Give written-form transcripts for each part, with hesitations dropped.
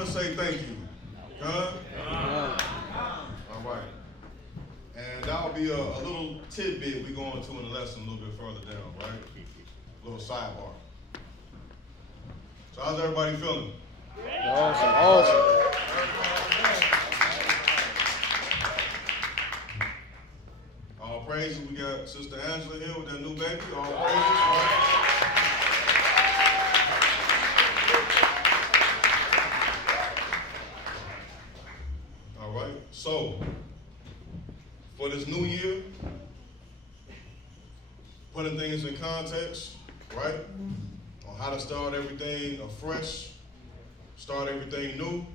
want to say thank you? Huh? All right. And that'll be a little tidbit we go into in the lesson a little bit further down, right? A little sidebar. So how's everybody feeling? Awesome. All praises. We got Sister Angela here with that new baby. All praises. Right? All right. So, for this new year, putting things in context, right? On how to start everything afresh, start everything new.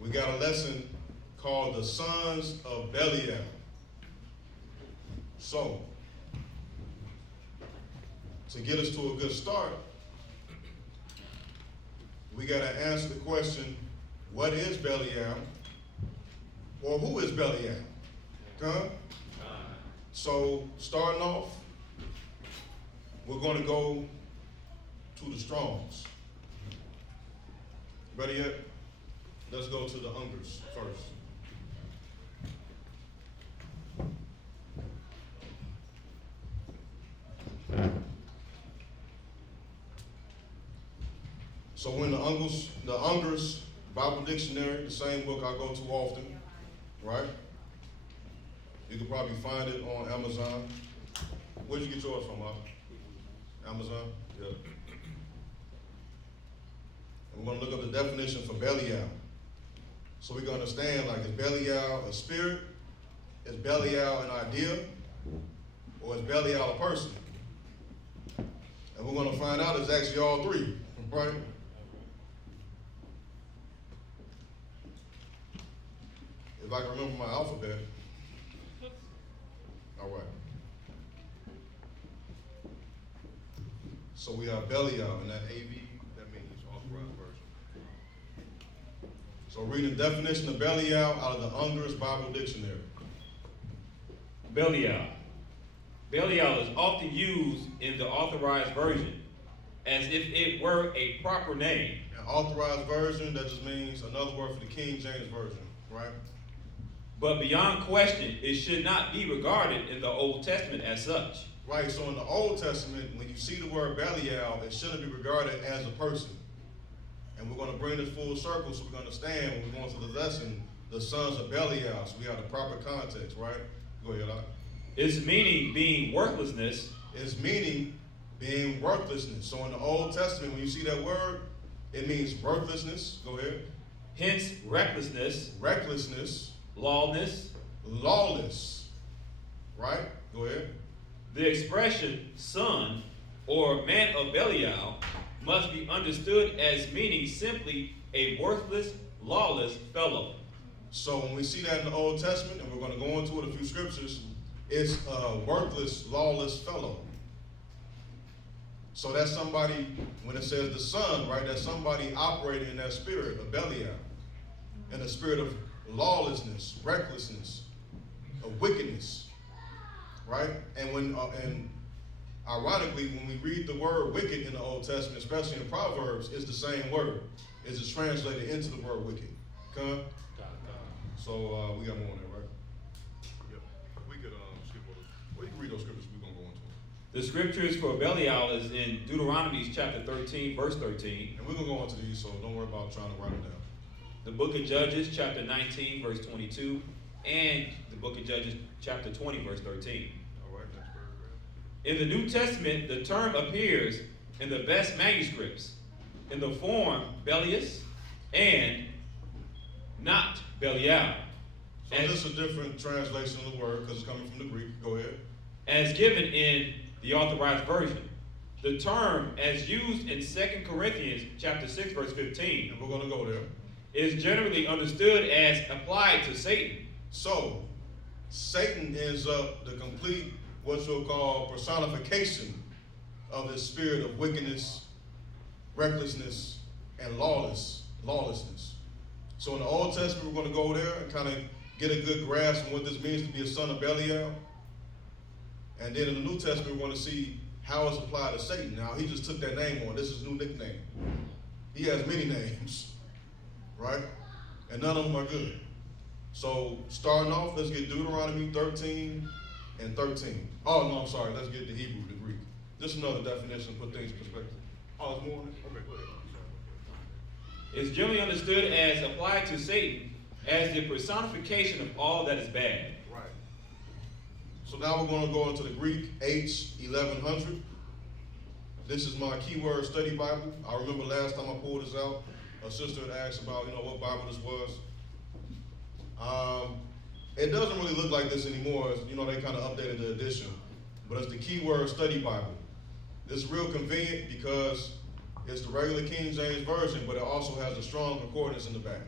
We got a lesson called the Sons of Belial. So, to get us to a good start, we got to answer the question, what is Belial? Or who is Belial? Huh? So, starting off, we're going to go to the Strongs. Ready yet? Let's go to the Ungers first. So when the Ungers Bible Dictionary, the same book I go to often, right? You can probably find it on Amazon. Where'd you get yours from, Mark? Amazon? Yeah. And we're going to look up the definition for Belial. So we can understand, like, is Belial a spirit? Is Belial an idea? Or is Belial a person? And we're going to find out it's actually all three, right? If I can remember my alphabet. All right. So we have Belial, and that AV, that means authorized version. So reading the definition of Belial out of the Ungers Bible Dictionary. Belial. Belial is often used in the authorized version as if it were a proper name. An authorized version, that just means another word for the King James Version, right? But beyond question, it should not be regarded in the Old Testament as such. Right, so in the Old Testament, when you see the word Belial, it shouldn't be regarded as a person. And we're going to bring this full circle so we can understand when we go into the lesson, the sons of Belial, so we have the proper context, right? Go ahead, Doc. Its meaning being worthlessness. Its meaning being worthlessness. So in the Old Testament, when you see that word, it means worthlessness. Go ahead. Hence, recklessness. Recklessness. Lawless. Lawless. Right? Go ahead. The expression son or man of Belial must be understood as meaning simply a worthless, lawless fellow. So when we see that in the Old Testament, and we're going to go into it a few scriptures, it's a worthless, lawless fellow. So that's somebody, when it says the son, right, that's somebody operating in that spirit of Belial, in the spirit of lawlessness, recklessness, of wickedness, right? And and ironically, when we read the word wicked in the Old Testament, especially in Proverbs, it's the same word. It's just translated into the word wicked. Come? So we got more on there, right? Yep. We could skip over. Well, you can read those scriptures. We're gonna go into it. The scriptures for Belial is in Deuteronomy chapter 13, verse 13. And we're gonna go into these, so don't worry about trying to write them down. The book of Judges chapter 19, verse 22, and the book of Judges chapter 20, verse 13. All right, next paragraph. In the New Testament, the term appears in the best manuscripts in the form Belius and not Belial. So this is a different translation of the word because it's coming from the Greek. Go ahead. As given in the authorized version. The term, as used in 2 Corinthians chapter 6, verse 15, And we're going to go there. is generally understood as applied to Satan. So, Satan ends up the complete, what you'll call personification of this spirit of wickedness, recklessness, and lawlessness. So in the Old Testament, we're going to go there and kind of get a good grasp on what this means to be a son of Belial. And then in the New Testament, we're going to see how it's applied to Satan. Now, he just took that name on. This is his new nickname. He has many names. right? And none of them are good. So starting off, let's get Deuteronomy 13 and 13. Oh, no, I'm sorry. Let's get the Hebrew, the Greek. Just another definition, put things in perspective. Oh, it's more on it? Okay, go ahead. Is generally understood as applied to Satan as the personification of all that is bad. Right. So now we're going to go into the Greek H1100. This is my keyword study Bible. I remember last time I pulled this out, a sister had asked about, what Bible this was. It doesn't really look like this anymore. They kind of updated the edition. But it's the keyword study Bible. This is real convenient because it's the regular King James Version, but it also has a strong concordance in the back.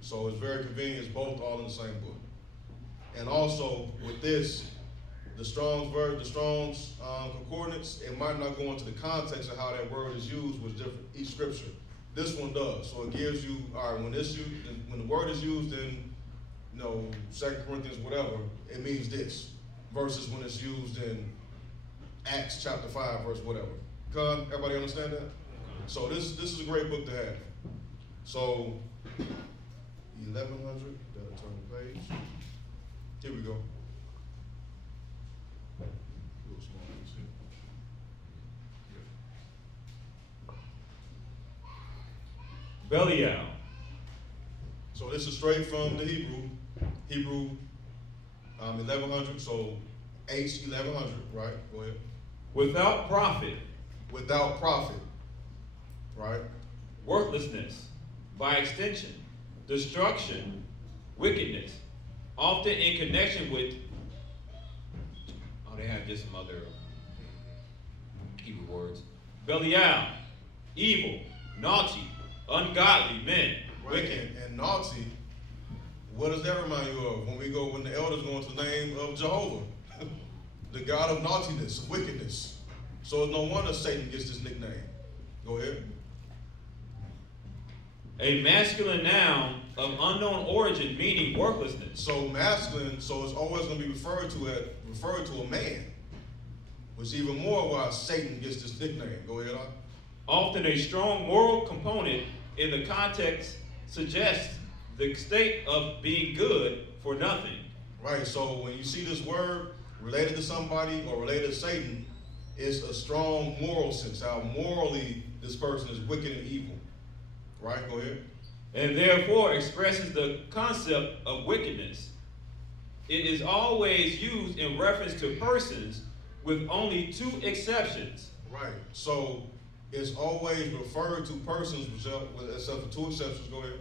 So it's very convenient. It's both all in the same book. And also with this, the Strong's concordance, it might not go into the context of how that word is used with different each scripture. This one does. So it gives you, all right, when the word is used in 2 Corinthians, whatever, it means this. Versus when it's used in Acts chapter 5, verse whatever. Everybody understand that? So this is a great book to have. So 1100, that'll turn the page. Here we go. Little small piece here. Belial. So this is straight from the Hebrew 1100, so H1100, right? Go ahead. Without profit. Without profit, right? Worthlessness. By extension. Destruction. Wickedness. Often in connection with, they have just some other Hebrew words. Belial. Evil. Naughty. Ungodly men. Right. Wicked. And naughty, what does that remind you of? When the elders go into the name of Jehovah, the God of naughtiness, of wickedness. So it's no wonder Satan gets this nickname. Go ahead. A masculine noun of unknown origin, meaning worthlessness. So masculine, so it's always going to be referred to a man, which is even more why Satan gets this nickname. Go ahead. Often a strong moral component in the context suggests the state of being good for nothing. Right, so when you see this word related to somebody or related to Satan, it's a strong moral sense, how morally this person is wicked and evil. Right, go ahead. And therefore expresses the concept of wickedness. It is always used in reference to persons with only two exceptions. Right, so it's always referred to persons, except for two exceptions. Go ahead.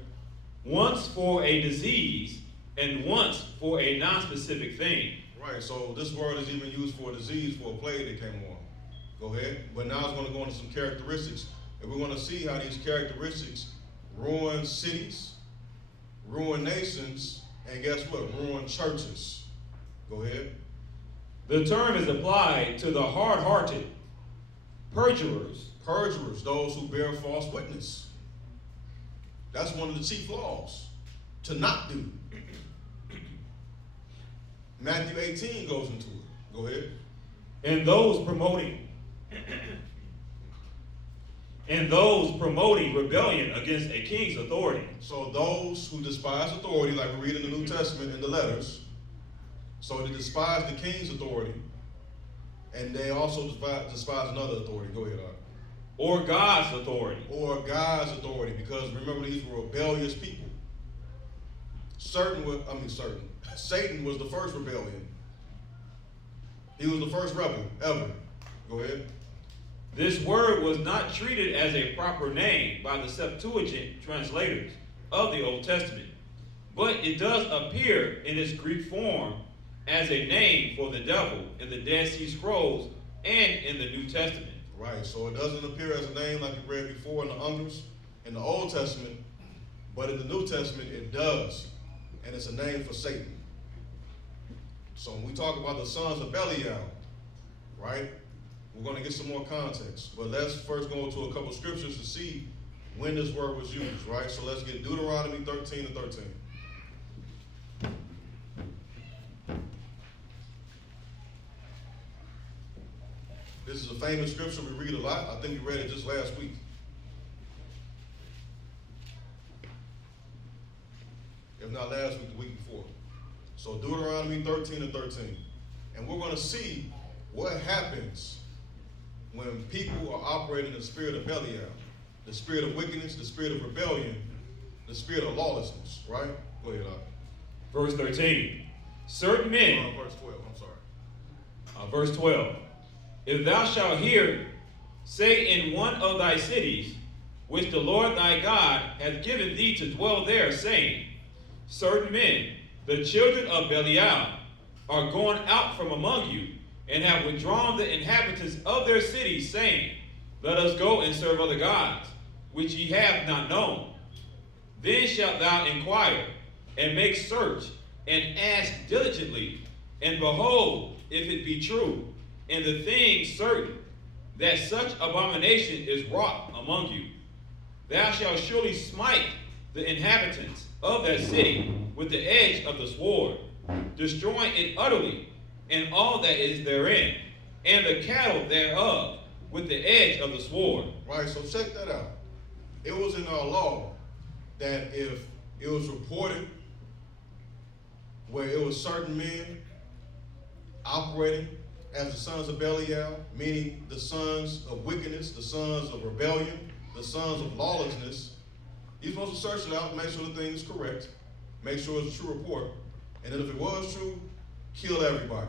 Once for a disease and once for a non-specific thing. Right, so this word is even used for a disease, for a plague that came on. Go ahead. But now it's going to go into some characteristics. And we're going to see how these characteristics ruin cities, ruin nations, and guess what? Ruin churches. Go ahead. The term is applied to the hard-hearted, perjurers. Perjurers, those who bear false witness. That's one of the chief laws, to not do. Matthew 18 goes into it. Go ahead. And those promoting rebellion against a king's authority. So those who despise authority, like we read in the New Testament in the letters, so they despise the king's authority, and they also despise another authority. Go ahead, Art. Or God's authority. Or God's authority, because remember, these were rebellious people. Satan was the first rebellion. He was the first rebel ever. Go ahead. This word was not treated as a proper name by the Septuagint translators of the Old Testament, but it does appear in its Greek form as a name for the devil in the Dead Sea Scrolls and in the New Testament. Right, so it doesn't appear as a name like we read before in the Ungers in the Old Testament, but in the New Testament it does, and it's a name for Satan. So when we talk about the sons of Belial, right, we're going to get some more context, but let's first go to a couple scriptures to see when this word was used, right? So let's get Deuteronomy 13 and 13. This is a famous scripture we read a lot. I think we read it just last week. if not last week, the week before. So Deuteronomy 13 and 13. And we're going to see what happens when people are operating in the spirit of Belial, the spirit of wickedness, the spirit of rebellion, the spirit of lawlessness, right? Go ahead, Verse 13. Certain men. Verse 12, I'm sorry. Verse 12. If thou shalt hear, say in one of thy cities, which the Lord thy God hath given thee to dwell there, saying, certain men, the children of Belial, are gone out from among you, and have withdrawn the inhabitants of their cities, saying, let us go and serve other gods, which ye have not known. Then shalt thou inquire, and make search, and ask diligently, and behold, if it be true, and the thing certain, that such abomination is wrought among you, thou shalt surely smite the inhabitants of that city with the edge of the sword, destroying it utterly, and all that is therein, and the cattle thereof with the edge of the sword. Right, so check that out. It was in our law that if it was reported where it was certain men operating as the sons of Belial, meaning the sons of wickedness, the sons of rebellion, the sons of lawlessness, you're supposed to search it out, make sure the thing is correct, make sure it's a true report, and then if it was true, kill everybody.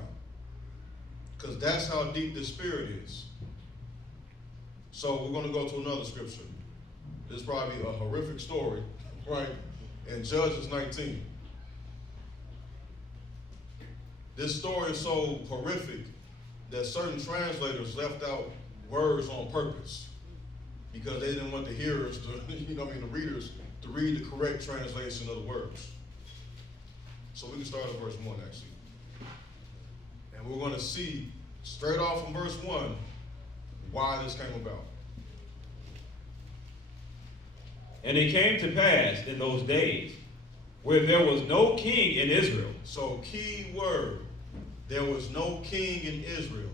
Because that's how deep this spirit is. So we're going to go to another scripture. This is probably a horrific story, right? In Judges 19. This story is so horrific that certain translators left out words on purpose because they didn't want the hearers to, the readers to read the correct translation of the words. So we can start at verse 1 actually. And we're going to see straight off from verse 1 why this came about. And it came to pass in those days where there was no king in Israel. So key word, there was no king in Israel.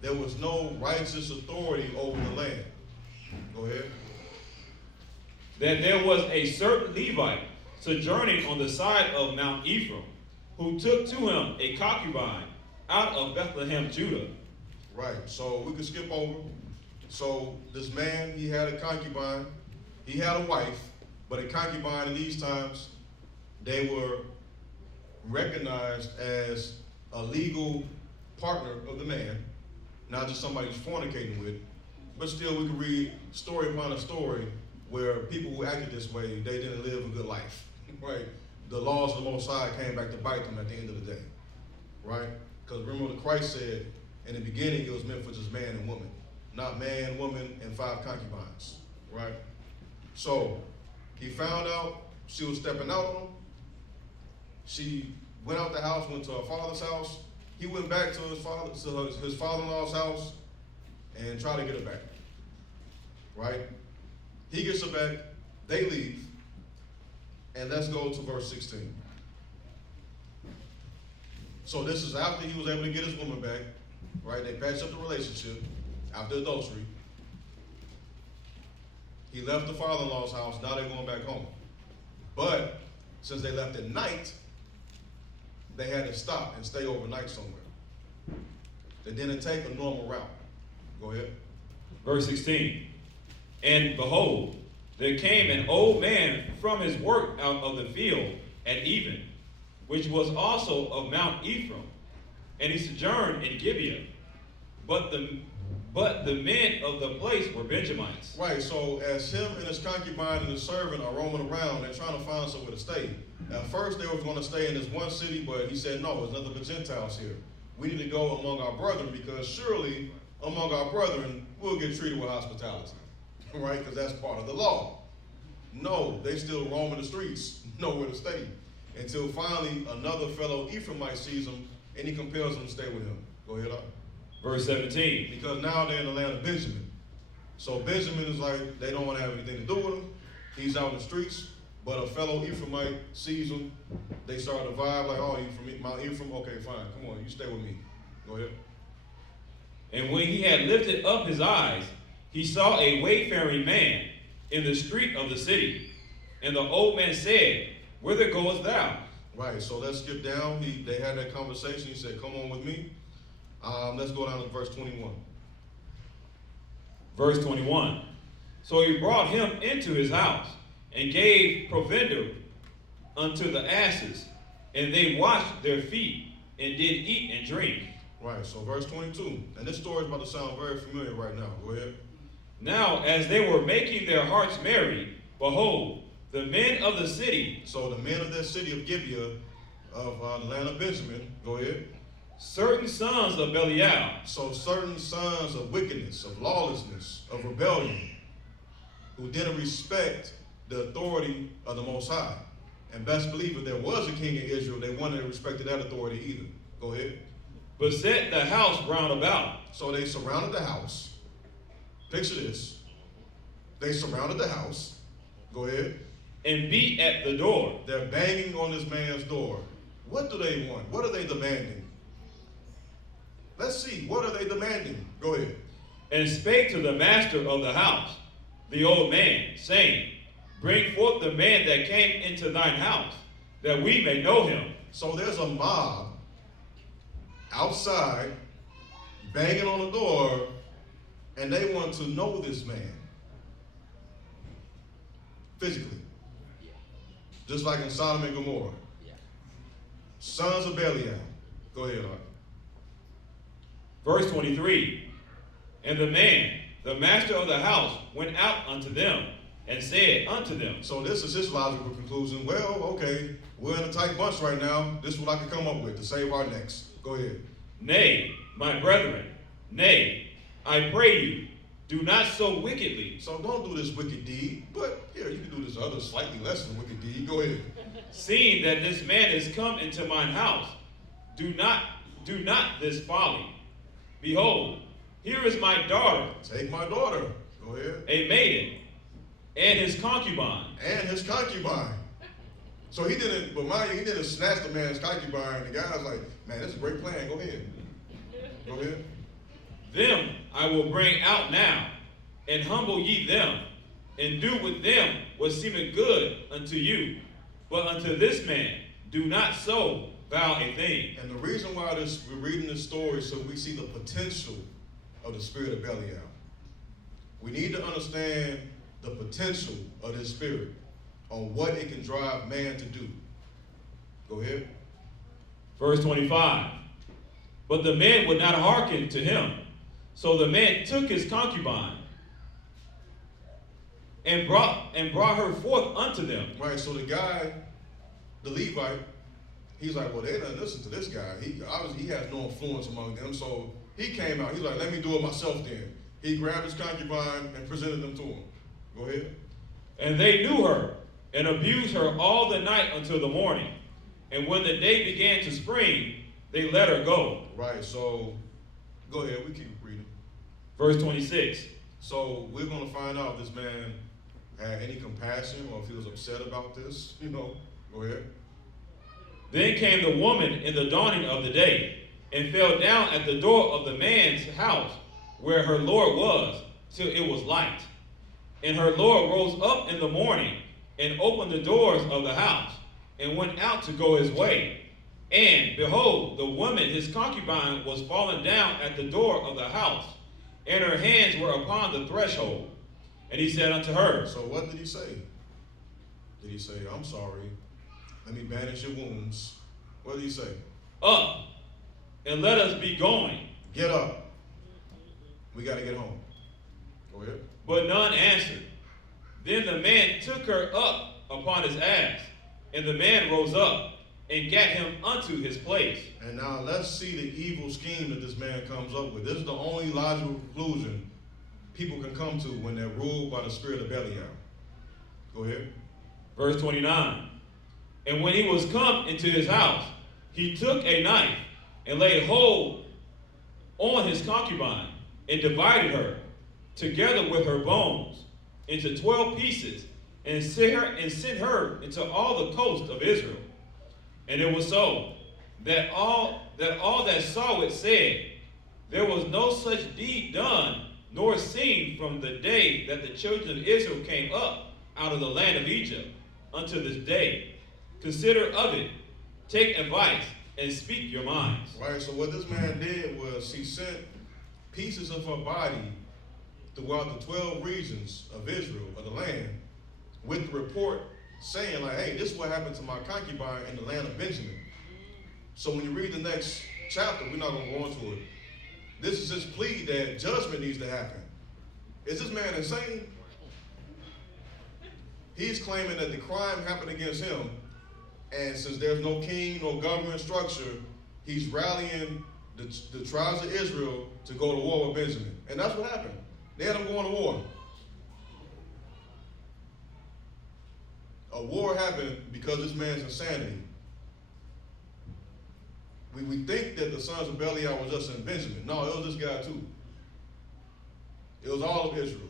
There was no righteous authority over the land. Go ahead. That there was a certain Levite sojourning on the side of Mount Ephraim, who took to him a concubine out of Bethlehem, Judah. Right, so we can skip over. So this man, he had a concubine. He had a wife, but a concubine in these times, they were recognized as a legal partner of the man, not just somebody he's fornicating with, but still we can read story upon a story where people who acted this way, they didn't live a good life, right? The laws of the Most High came back to bite them at the end of the day, right? Because remember what Christ said, in the beginning it was meant for just man and woman, not man, woman, and 5 concubines, right? So he found out she was stepping out on him. She went out the house, went to her father's house. He went back to his father-in-law's house and tried to get her back, right? He gets her back, they leave, and let's go to verse 16. So this is after he was able to get his woman back, right? They patched up the relationship after adultery. He left the father-in-law's house, now they're going back home. But since they left at night, they had to stop and stay overnight somewhere. They didn't take a normal route. Go ahead. Verse 16. And behold, there came an old man from his work out of the field at even, which was also of Mount Ephraim, and he sojourned in Gibeah. But the men of the place were Benjamites. Right, so as him and his concubine and his servant are roaming around, they're trying to find somewhere to stay. At first they were going to stay in this one city, but he said, no, there's nothing but Gentiles here. We need to go among our brethren, because surely among our brethren we'll get treated with hospitality, right? Because that's part of the law. No, they still roaming the streets, nowhere to stay, until finally another fellow Ephraimite sees him and he compels him to stay with him. Go ahead, up. Verse 17. Because now they're in the land of Benjamin. So Benjamin is like, they don't want to have anything to do with him. He's out in the streets, but a fellow Ephraimite sees him. They start to vibe like, oh, you from Mount Ephraim? Okay, fine, come on, you stay with me. Go ahead. And when he had lifted up his eyes, he saw a wayfaring man in the street of the city. And the old man said, whither goest thou? Right, so let's skip down. They had that conversation. He said, come on with me. Let's go down to verse 21. Verse 21. So he brought him into his house, and gave provender unto the asses, and they washed their feet, and did eat and drink. Right, so verse 22. And this story is about to sound very familiar right now. Go ahead. Now, as they were making their hearts merry, behold, the men of the city, So the men of that city of Gibeah, of the land of Benjamin, go ahead. certain sons of Belial, So certain sons of wickedness, of lawlessness, of rebellion, who didn't respect the authority of the Most High. And best believe if there was a king in Israel, they wouldn't have respected that authority either. Go ahead. beset the house round about, So they surrounded the house. Picture this. They surrounded the house. Go ahead. and beat at the door. They're banging on this man's door. What do they want? What are they demanding? Let's see. What are they demanding? Go ahead. And spake to the master of the house, the old man, saying, Bring forth the man that came into thine house, that we may know him. So there's a mob outside banging on the door, and they want to know this man physically. Just like in Sodom and Gomorrah. Sons of Belial. Go ahead, Art. Verse 23. And the man, the master of the house, went out unto them, and said unto them, So this is his logical conclusion. Well, okay, we're in a tight bunch right now. This is what I can come up with to save our necks. Go ahead. Nay, my brethren, nay, I pray you, do not so wickedly, So don't do this wicked deed, but here, you can do this other slightly less than wicked deed. Go ahead. seeing that this man is come into mine house. Do not this folly. Behold, here is my daughter, Take my daughter. Go ahead. a maiden, and his concubine. And his concubine. So he didn't, but mind you, he didn't snatch the man's concubine. The guy's like, man, that's a great plan. Go ahead. Go ahead. Them I will bring out now, and humble ye them, and do with them what seemeth good unto you. But unto this man do not so vow a thing. And the reason why we're reading this story is so we see the potential of the spirit of Belial. We need to understand the potential of this spirit on what it can drive man to do. Go ahead. Verse 25. But the man would not hearken to him. So the man took his concubine and brought her forth unto them. Right, so the guy, the Levite, he's like, well, they didn't listen to this guy. He has no influence among them, so he came out. He's like, let me do it myself then. He grabbed his concubine and presented them to him. Go ahead. And they knew her, and abused her all the night until the morning. And when the day began to spring, they let her go. Right, so go ahead, we keep reading. Verse 26. So we're going to find out if this man had any compassion or if he was upset about this. Go ahead. Then came the woman in the dawning of the day, and fell down at the door of the man's house, where her Lord was, till it was light. And her Lord rose up in the morning, and opened the doors of the house, and went out to go his way. And behold, the woman, his concubine, was fallen down at the door of the house, and her hands were upon the threshold. And he said unto her, So what did he say? Did he say, I'm sorry, let me banish your wounds? What did he say? Up, and let us be going. Get up. We got to get home. Go ahead. But none answered. Then the man took her up upon his ass, and the man rose up, and gat him unto his place. And now let's see the evil scheme that this man comes up with. This is the only logical conclusion people can come to when they're ruled by the spirit of Belial. Go ahead. Verse 29. And when he was come into his house, he took a knife, and laid hold on his concubine, and divided her, together with her bones, into 12 pieces, and sent her into all the coast of Israel. And it was so, that all that saw it said, there was no such deed done, nor seen from the day that the children of Israel came up out of the land of Egypt unto this day. Consider of it, take advice, and speak your minds. Right, so what this man did was he sent pieces of her body throughout the 12 regions of Israel, of the land, with the report saying like, hey, this is what happened to my concubine in the land of Benjamin. So when you read the next chapter, we're not going to go into it. This is his plea that judgment needs to happen. Is this man insane? He's claiming that the crime happened against him, and since there's no king, no government structure, he's rallying the tribes of Israel to go to war with Benjamin. And that's what happened. They had him going to war. A war happened because this man's insanity. We think that the sons of Belial was just in Benjamin. No, it was this guy too. It was all of Israel.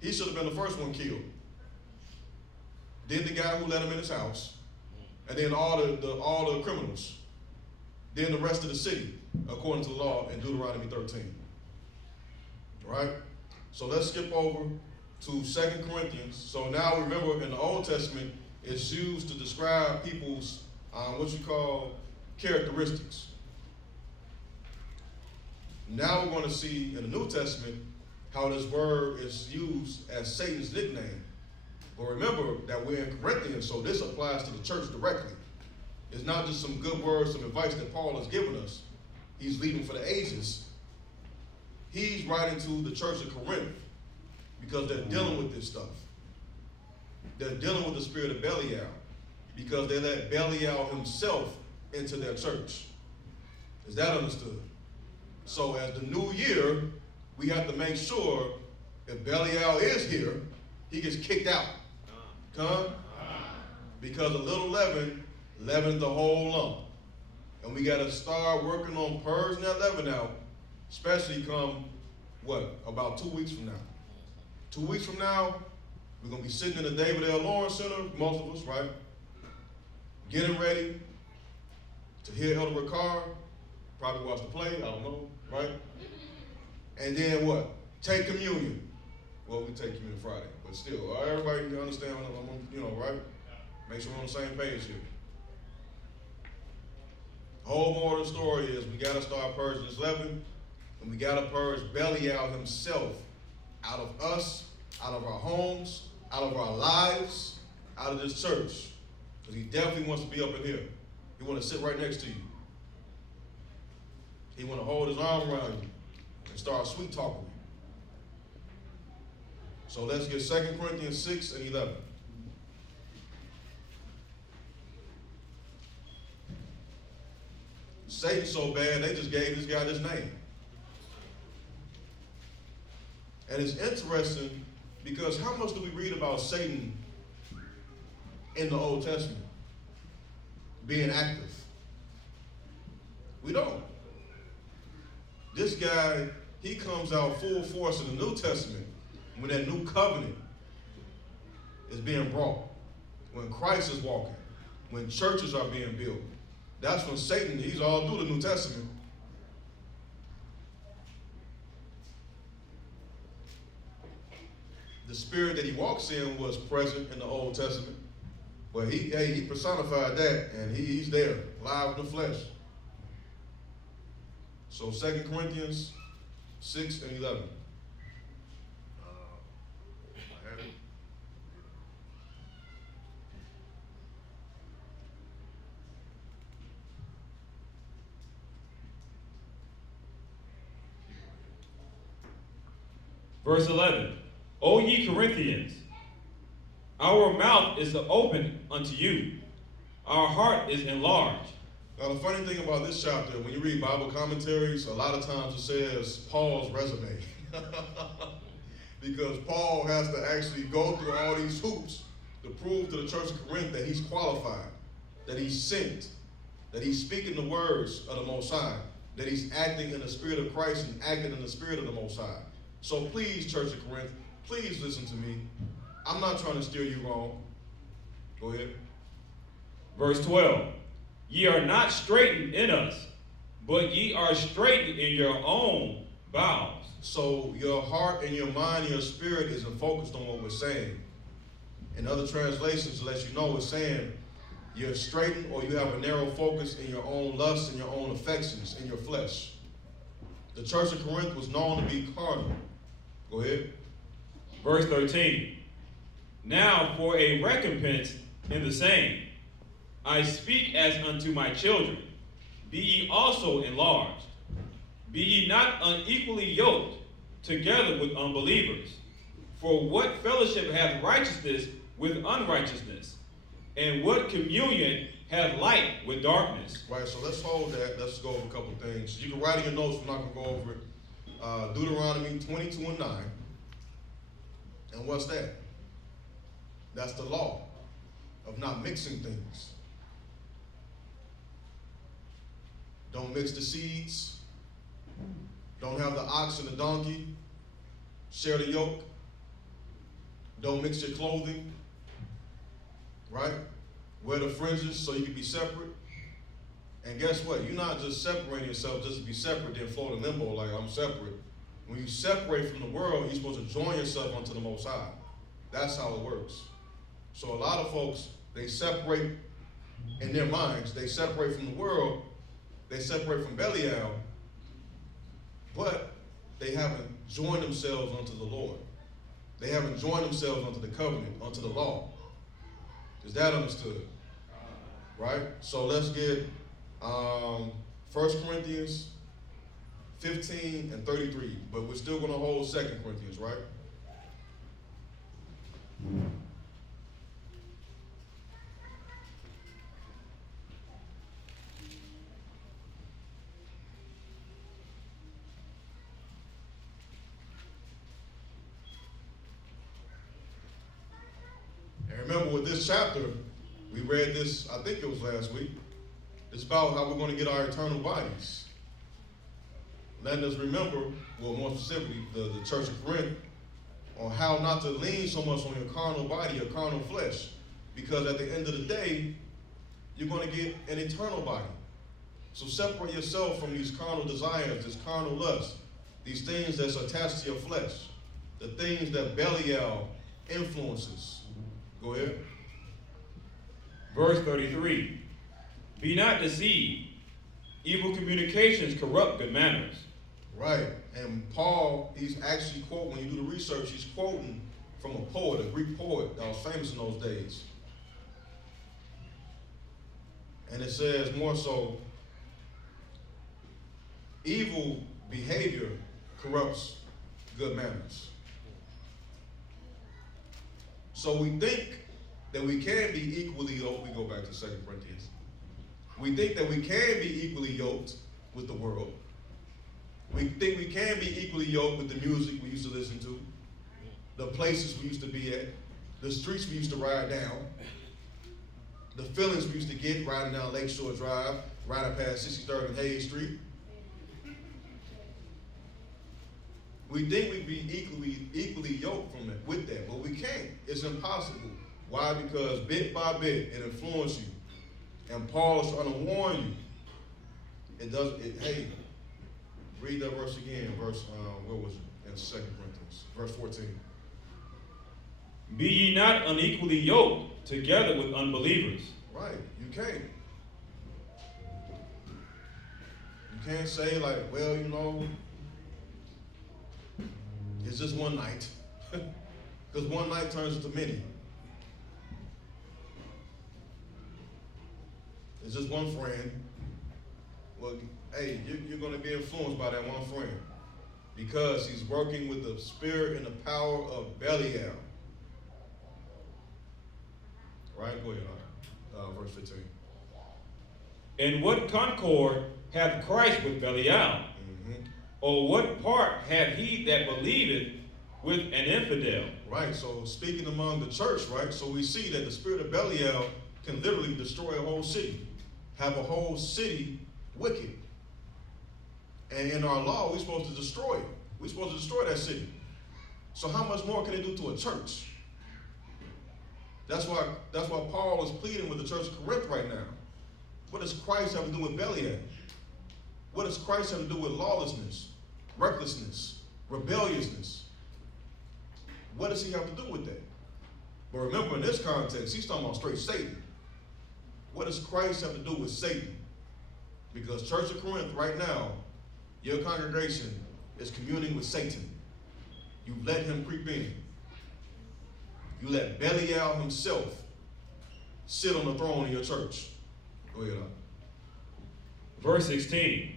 He should have been the first one killed. Then the guy who let him in his house, and then all the criminals. Then the rest of the city, according to the law in Deuteronomy 13. Right? So let's skip over to 2 Corinthians. So now remember, in the Old Testament, it's used to describe people's what you call characteristics. Now we're going to see in the New Testament how this word is used as Satan's nickname. But remember that we're in Corinthians, so this applies to the church directly. It's not just some good words, some advice that Paul has given us. He's leaving for the ages. He's writing to the church of Corinth because they're dealing with this stuff. They're dealing with the spirit of Belial because they let Belial himself into their church. Is that understood? So as the new year, we have to make sure if Belial is here, he gets kicked out. Because a little leaven leavens the whole lump. And we got to start working on purging that leaven out, especially come, about 2 weeks from now. 2 weeks from now, we're going to be sitting in the David L. Lawrence Center, most of us, right? Getting ready to hear Elder Ricard, probably watch the play, I don't know, right? And then what? Take communion. Well, we take communion Friday, but still, everybody can understand, right? Make sure we're on the same page here. The whole moral of the story is we got to start purging this leaven, and we got to purge Belial himself out of us, out of our homes, out of our lives, out of this church. Because he definitely wants to be up in here. He wants to sit right next to you. He wants to hold his arm around you and start sweet talking you. So let's get 2 Corinthians 6 and 11. Satan's so bad, they just gave this guy this name. And it's interesting because how much do we read about Satan in the Old Testament being active? We don't. This guy, he comes out full force in the New Testament when that new covenant is being brought, when Christ is walking, when churches are being built. That's when Satan, he's all through the New Testament. The spirit that he walks in was present in the Old Testament. But he personified that, and he's there, live in the flesh. So 2 Corinthians 6 and 11. I have it. Verse 11. O ye Corinthians, our mouth is open unto you. Our heart is enlarged. Now, the funny thing about this chapter, when you read Bible commentaries, a lot of times it says Paul's resume. Because Paul has to actually go through all these hoops to prove to the church of Corinth that he's qualified, that he's sent, that he's speaking the words of the Most High, that he's acting in the Spirit of Christ and acting in the Spirit of the Most High. So please, church of Corinth, please listen to me. I'm not trying to steer you wrong. Go ahead. Verse 12. Ye are not straitened in us, but ye are straitened in your own bowels. So your heart and your mind and your spirit isn't focused on what we're saying. In other translations, to let you know, it's saying You're straitened, or you have a narrow focus in your own lusts and your own affections in your flesh. The church of Corinth was known to be carnal. Go ahead. Verse 13. Now for a recompense in the same, I speak as unto my children, be ye also enlarged. Be ye not unequally yoked together with unbelievers. For what fellowship hath righteousness with unrighteousness? And what communion hath light with darkness? Right, so let's hold that. Let's go over a couple things. You can write in your notes, we're not going to go over it. Deuteronomy 22 and 9. And what's that? That's the law of not mixing things. Don't mix the seeds. Don't have the ox and the donkey share the yoke. Don't mix your clothing. Right? Wear the fringes so you can be separate. And guess what? You're not just separating yourself just to be separate, then float in limbo like I'm separate. When you separate from the world, you're supposed to join yourself unto the Most High. That's how it works. So a lot of folks, they separate in their minds. They separate from the world. They separate from Belial. But they haven't joined themselves unto the Lord. They haven't joined themselves unto the covenant, unto the law. Is that understood? Right? So let's get 1 Corinthians 15 and 33. But we're still going to hold 2 Corinthians, right? And remember with this chapter, we read this, I think it was last week. It's about how we're going to get our eternal bodies. Letting us remember, well, more specifically, the Church of Corinth, on how not to lean so much on your carnal body, your carnal flesh. Because at the end of the day, you're going to get an eternal body. So separate yourself from these carnal desires, this carnal lust, these things that's attached to your flesh, the things that Belial influences. Go ahead. Verse 33. Be not deceived. Evil communications corrupt good manners. Right. And Paul, he's actually quoting, when you do the research, he's quoting from a poet, a Greek poet that was famous in those days. And it says more so, evil behavior corrupts good manners. So we think that we can be equally yoked. We go back to 2 Corinthians. We think that we can be equally yoked with the world. We think we can be equally yoked with the music we used to listen to, the places we used to be at, the streets we used to ride down, the feelings we used to get riding down Lakeshore Drive, riding past 63rd and Hayes Street. We think we'd be equally yoked from it, with that, but we can't. It's impossible. Why? Because bit by bit it influences you. And Paul is trying to warn you. Hey, read that verse again, where was it? In 2 Corinthians, verse 14. Be ye not unequally yoked together with unbelievers. Right, you can't. You can't say like, well, you know, it's just one night. Because one night turns into many. It's just one friend. Well, hey, you're going to be influenced by that one friend because he's working with the spirit and the power of Belial. Right? Go ahead, verse 15. And what concord hath Christ with Belial? Or what part hath he that believeth with an infidel? Right, so speaking among the church, right? So we see that the spirit of Belial can literally destroy a whole city, have a whole city wicked. And in our law, we're supposed to destroy it. We're supposed to destroy that city. So how much more can it do to a church? That's why Paul is pleading with the church of Corinth right now. What does Christ have to do with Belial? What does Christ have to do with lawlessness, recklessness, rebelliousness? What does he have to do with that? But remember, in this context, he's talking about straight Satan. What does Christ have to do with Satan? Because Church of Corinth right now, your congregation is communing with Satan. You let him creep in. You let Belial himself sit on the throne in your church. Go ahead. Verse 16.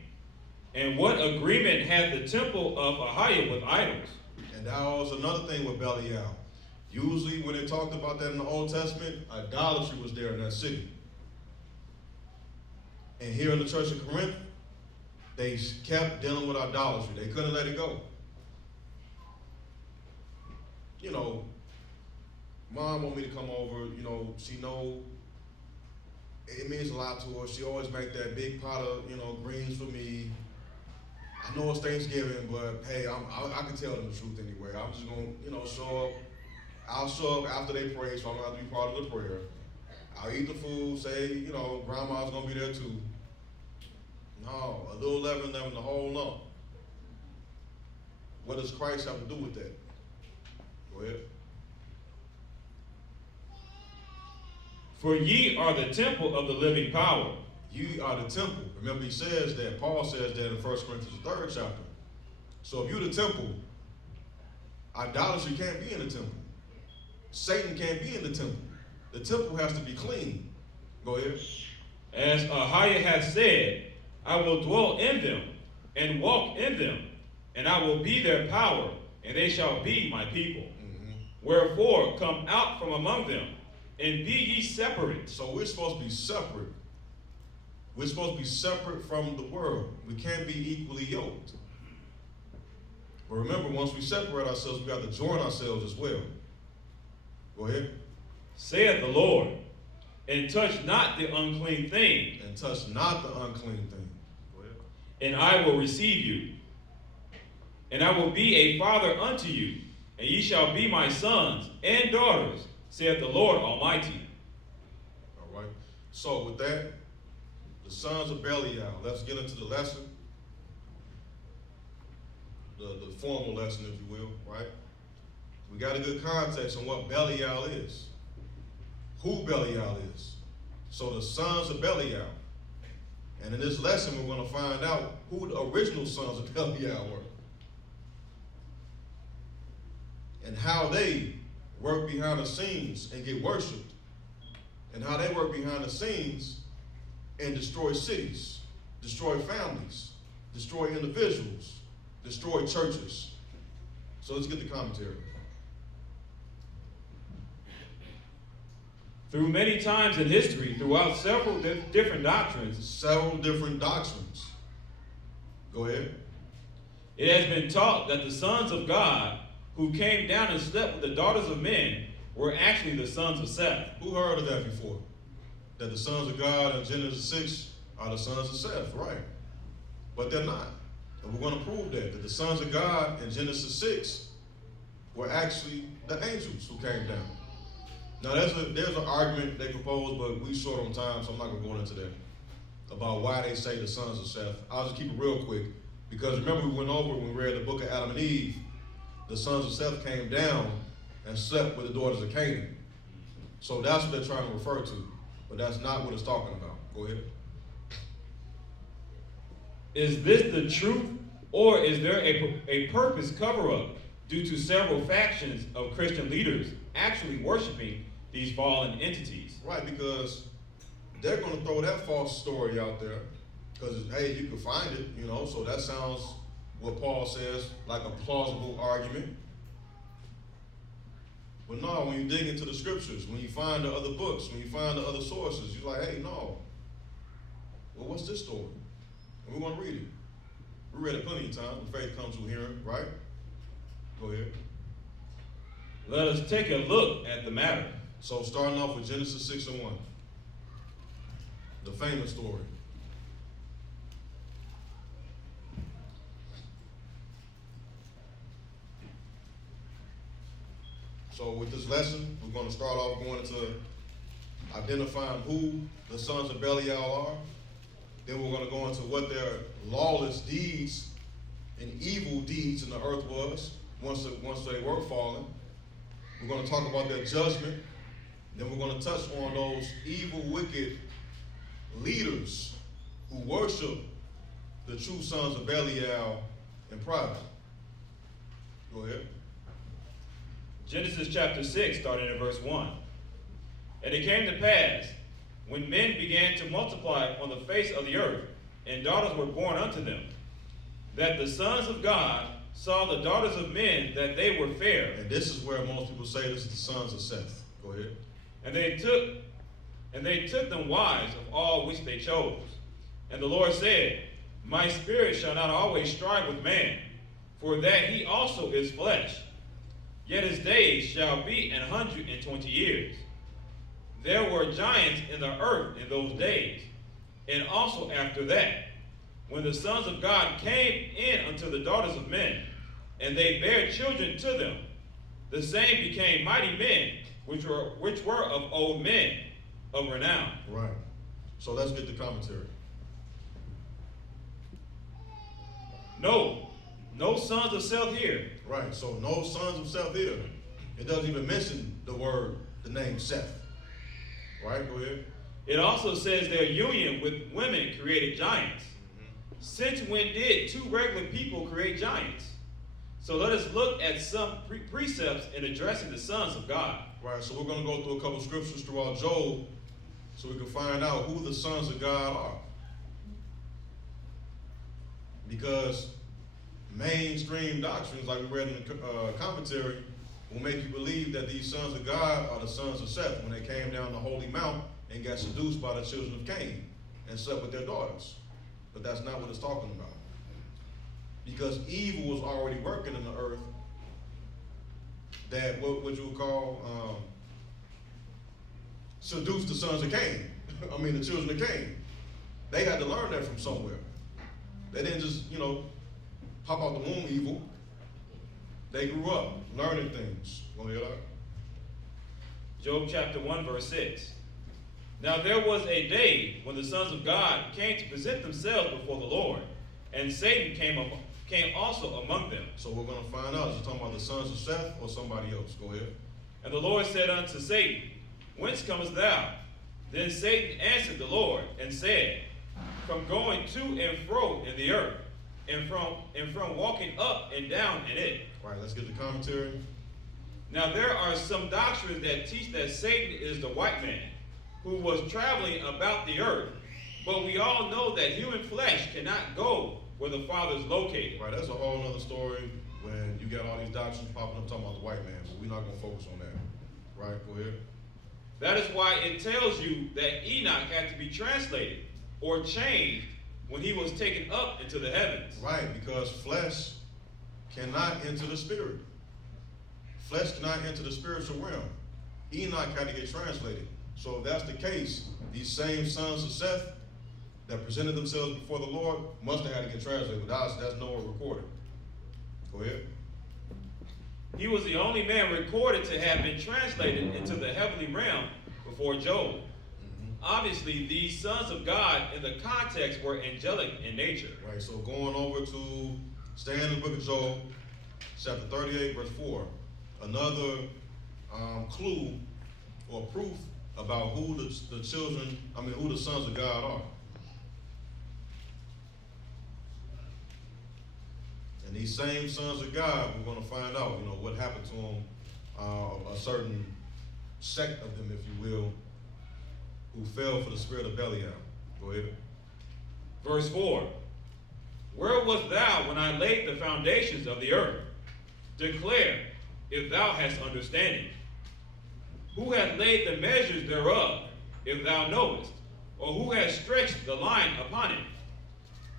And what agreement had the temple of AHRAYAH with idols? And that was another thing with Belial. Usually when they talked about that in the Old Testament, idolatry was there in that city. And here in the Church of Corinth, they kept dealing with idolatry. They couldn't let it go. You know, Mom want me to come over, you know, she know it means a lot to her. She always make that big pot of, you know, greens for me. I know it's Thanksgiving, but hey, I can tell them the truth anyway. I'm just going to, you know, show up. I'll show up after they pray, so I'm going to have to be part of the prayer. I'll eat the food, say, you know, Grandma's going to be there too. No, a little leaven, the whole lump. What does Christ have to do with that? Go ahead. For ye are the temple of the living power. You are the temple. Remember, he says that, Paul says that in 1 Corinthians, the 3rd chapter. So if you're the temple, idolatry can't be in the temple. Satan can't be in the temple. The temple has to be clean. Go ahead. As AHRAYAH hath said, I will dwell in them and walk in them, and I will be their power, and they shall be my people. Wherefore, come out from among them, and be ye separate. So we're supposed to be separate. We're supposed to be separate from the world. We can't be equally yoked. But remember, once we separate ourselves, we got to join ourselves as well. Go ahead. Saith the Lord, and touch not the unclean thing. And touch not the unclean thing. Go ahead. And I will receive you. And I will be a father unto you, and ye shall be my sons and daughters, saith the Lord Almighty. All right. So with that, the sons of Belial. Let's get into the lesson. The formal lesson, if you will, right? We got a good context on what Belial is. Who Belial is. So the sons of Belial. And in this lesson, we're going to find out who the original sons of Belial were. And how they work behind the scenes and get worshiped. And how they work behind the scenes and destroy cities, destroy families, destroy individuals, destroy churches. So let's get the commentary. Through many times in history, throughout several different doctrines. Several different doctrines. Go ahead. It has been taught that the sons of God who came down and slept with the daughters of men were actually the sons of Seth. Who heard of that before? That the sons of God in Genesis 6 are the sons of Seth, right? But they're not. And we're going to prove that the sons of God in Genesis 6 were actually the angels who came down. Now, there's an argument they propose, but we short on time, so I'm not going to go into that, about why they say the sons of Seth. I'll just keep it real quick, because remember we went over when we read the book of Adam and Eve, the sons of Seth came down and slept with the daughters of Canaan. So that's what they're trying to refer to, but that's not what it's talking about. Go ahead. Is this the truth, or is there a purpose cover-up due to several factions of Christian leaders actually worshiping these fallen entities? Right, because they're going to throw that false story out there, because, hey, you can find it, you know, so that sounds, what Paul says, like a plausible argument. But no, when you dig into the scriptures, when you find the other books, when you find the other sources, you're like, hey, no. Well, what's this story? And we're going to read it. We read it plenty of times. Faith comes from hearing, right? Go ahead. Let us take a look at the matter. So starting off with Genesis 6 and 1. The famous story. So with this lesson, we're going to start off going into identifying who the sons of Belial are. Then we're going to go into what their lawless deeds and evil deeds in the earth was once they were fallen. We're going to talk about their judgment. Then we're going to touch on those evil, wicked leaders who worship the true sons of Belial in private. Go ahead. Genesis chapter 6, starting at verse 1. And it came to pass, when men began to multiply on the face of the earth, and daughters were born unto them, that the sons of God saw the daughters of men, that they were fair. And this is where most people say this is the sons of Seth. Go ahead. And they took them wives of all which they chose. And the Lord said, My spirit shall not always strive with man, for that he also is flesh. Yet his days shall be 120 years. There were giants in the earth in those days, and also after that, when the sons of God came in unto the daughters of men, and they bare children to them, the same became mighty men, which were of old men of renown. Right. So let's get the commentary. No sons of Seth here. Right. So no sons of Seth here. It doesn't even mention the name Seth. Right. Go ahead. It also says their union with women created giants. Since when did two regular people create giants? So let us look at some precepts in addressing the sons of God. Right. So we're going to go through a couple scriptures throughout Job so we can find out who the sons of God are. Because mainstream doctrines, like we read in the commentary, will make you believe that these sons of God are the sons of Seth when they came down the holy mount and got seduced by the children of Cain and slept with their daughters. But that's not what it's talking about. Because evil was already working in the earth that what you would call seduced the sons of Cain. I mean the children of Cain. They had to learn that from somewhere. They didn't just, pop out the womb evil. They grew up learning things. Want to hear that? Job chapter 1, verse 6. Now there was a day when the sons of God came to present themselves before the Lord, and Satan came also among them. So we're going to find out. Is he talking about the sons of Seth or somebody else? Go ahead. And the Lord said unto Satan, Whence comest thou? Then Satan answered the Lord and said, From going to and fro in the earth, and from walking up and down in it. All right, let's get the commentary. Now there are some doctrines that teach that Satan is the white man, who was traveling about the earth. But we all know that human flesh cannot go where the Father is located. Right, that's a whole other story when you got all these doctrines popping up talking about the white man, but we're not going to focus on that. Right, go ahead. That is why it tells you that Enoch had to be translated or changed when he was taken up into the heavens. Right, because flesh cannot enter the spirit. Flesh cannot enter the spiritual realm. Enoch had to get translated. So if that's the case, these same sons of Seth that presented themselves before the Lord must have had to get translated. That's nowhere recorded. Go ahead. He was the only man recorded to have been translated into the heavenly realm before Job. Obviously, these sons of God in the context were angelic in nature. Right, so going over to, stay in the book of Job, chapter 38, verse 4. Another clue or proof about who the sons of God are. And these same sons of God, we're going to find out, what happened to them, a certain sect of them, if you will, who fell for the spirit of Belial. Go ahead. Verse 4. Where wast thou when I laid the foundations of the earth? Declare, if thou hast understanding. Who hath laid the measures thereof, if thou knowest? Or who hath stretched the line upon it?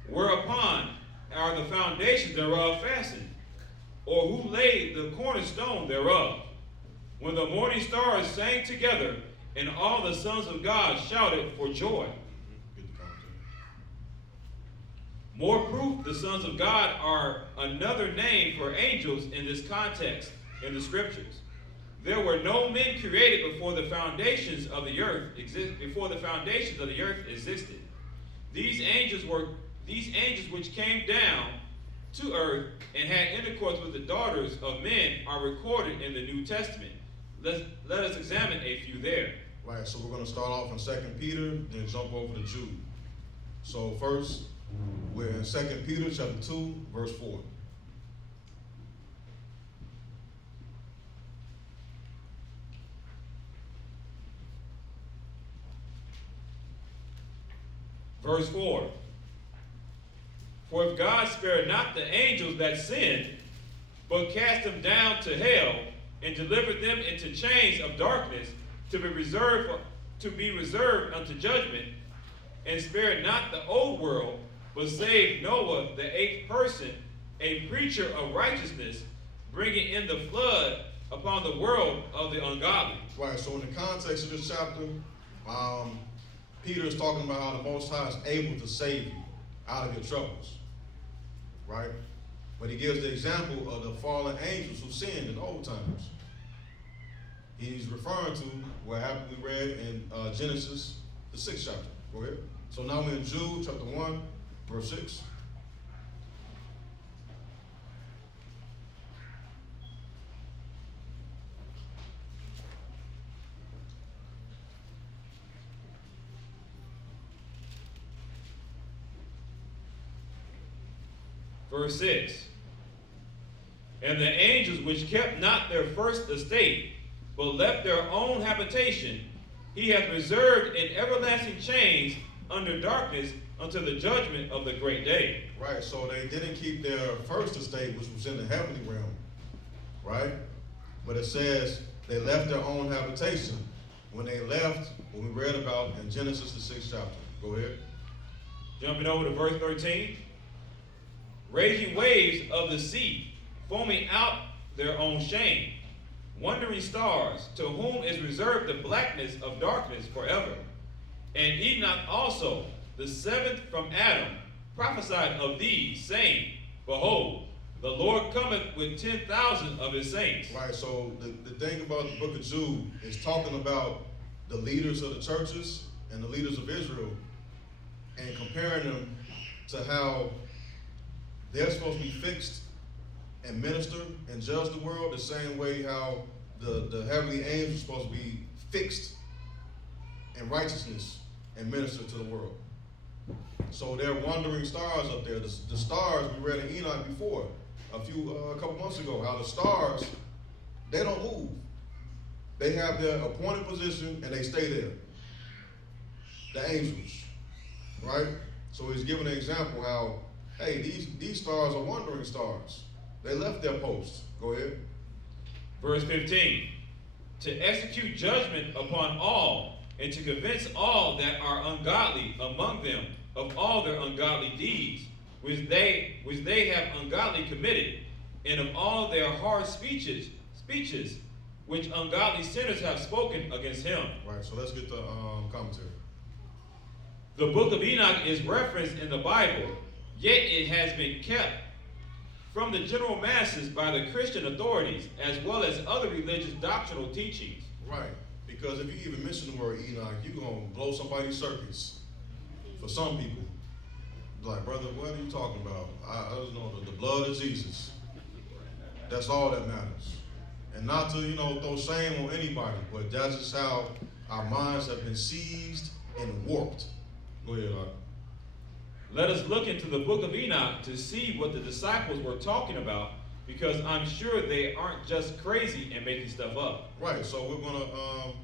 Whereupon are the foundations thereof fastened? Or who laid the cornerstone thereof? When the morning stars sang together, and all the sons of God shouted for joy. More proof the sons of God are another name for angels in this context in the scriptures. There were no men created before the foundations of the earth existed. These angels which came down to earth and had intercourse with the daughters of men are recorded in the New Testament. Let us examine a few there. Right, so we're going to start off in 2 Peter, then jump over to Jude. So first, we're in 2 Peter chapter 2, verse 4. Verse 4. For if God spared not the angels that sinned, but cast them down to hell, and delivered them into chains of darkness to be reserved unto judgment, and spared not the old world, but saved Noah, the 8th person, a preacher of righteousness, bringing in the flood upon the world of the ungodly. Right, so in the context of this chapter, Peter is talking about how the Most High is able to save you out of your troubles. Right? But he gives the example of the fallen angels who sinned in old times. He's referring to what happened we read in Genesis, the 6th chapter. Go ahead. So now we're in Jude chapter 1, verse 6. Verse 6. And the angels which kept not their first estate, but left their own habitation, he hath reserved in everlasting chains under darkness until the judgment of the great day. Right, so they didn't keep their first estate, which was in the heavenly realm. Right? But it says they left their own habitation. When they left, what we read about in Genesis, the 6th chapter. Go ahead. Jumping over to verse 13. Raging waves of the sea, foaming out their own shame. Wandering stars, to whom is reserved the blackness of darkness forever. And Enoch also, the 7th from Adam, prophesied of these, saying, Behold, the Lord cometh with 10,000 of his saints. Right, so the thing about the book of Jude is talking about the leaders of the churches and the leaders of Israel and comparing them to how they're supposed to be fixed and minister and judge the world the same way how the heavenly angels are supposed to be fixed in righteousness and minister to the world. So they're wandering stars up there. The stars, we read in Enoch before, a couple months ago, how the stars, they don't move. They have their appointed position and they stay there. The angels, right? So he's giving an example how, hey, these stars are wandering stars. They left their posts. Go ahead. Verse 15. To execute judgment upon all, and to convince all that are ungodly among them of all their ungodly deeds, which they have ungodly committed, and of all their hard speeches, which ungodly sinners have spoken against him. Right, so let's get the commentary. The book of Enoch is referenced in the Bible, yet it has been kept from the general masses by the Christian authorities, as well as other religious doctrinal teachings. Right, because if you even mention the word Enoch, you're going to blow somebody's circuits. For some people, like, brother, what are you talking about? I just know the blood of Jesus. That's all that matters. And not to, throw shame on anybody, but that's just how our minds have been seized and warped. Go ahead, Art. Let us look into the book of Enoch to see what the disciples were talking about, because I'm sure they aren't just crazy and making stuff up. Right, so we're going to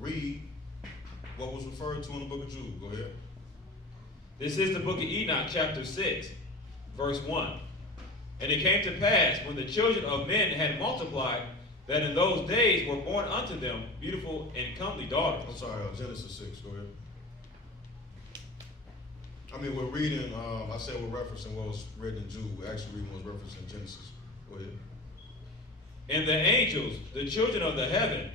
read what was referred to in the book of Jude. Go ahead. This is the book of Enoch, chapter 6, verse 1. And it came to pass, when the children of men had multiplied, that in those days were born unto them beautiful and comely daughters. I'm sorry, Genesis 6, go ahead. I mean, we're reading, I said we're referencing what was written in Jude. We're actually reading what was referenced in Genesis. Go ahead. And the angels, the children of heaven,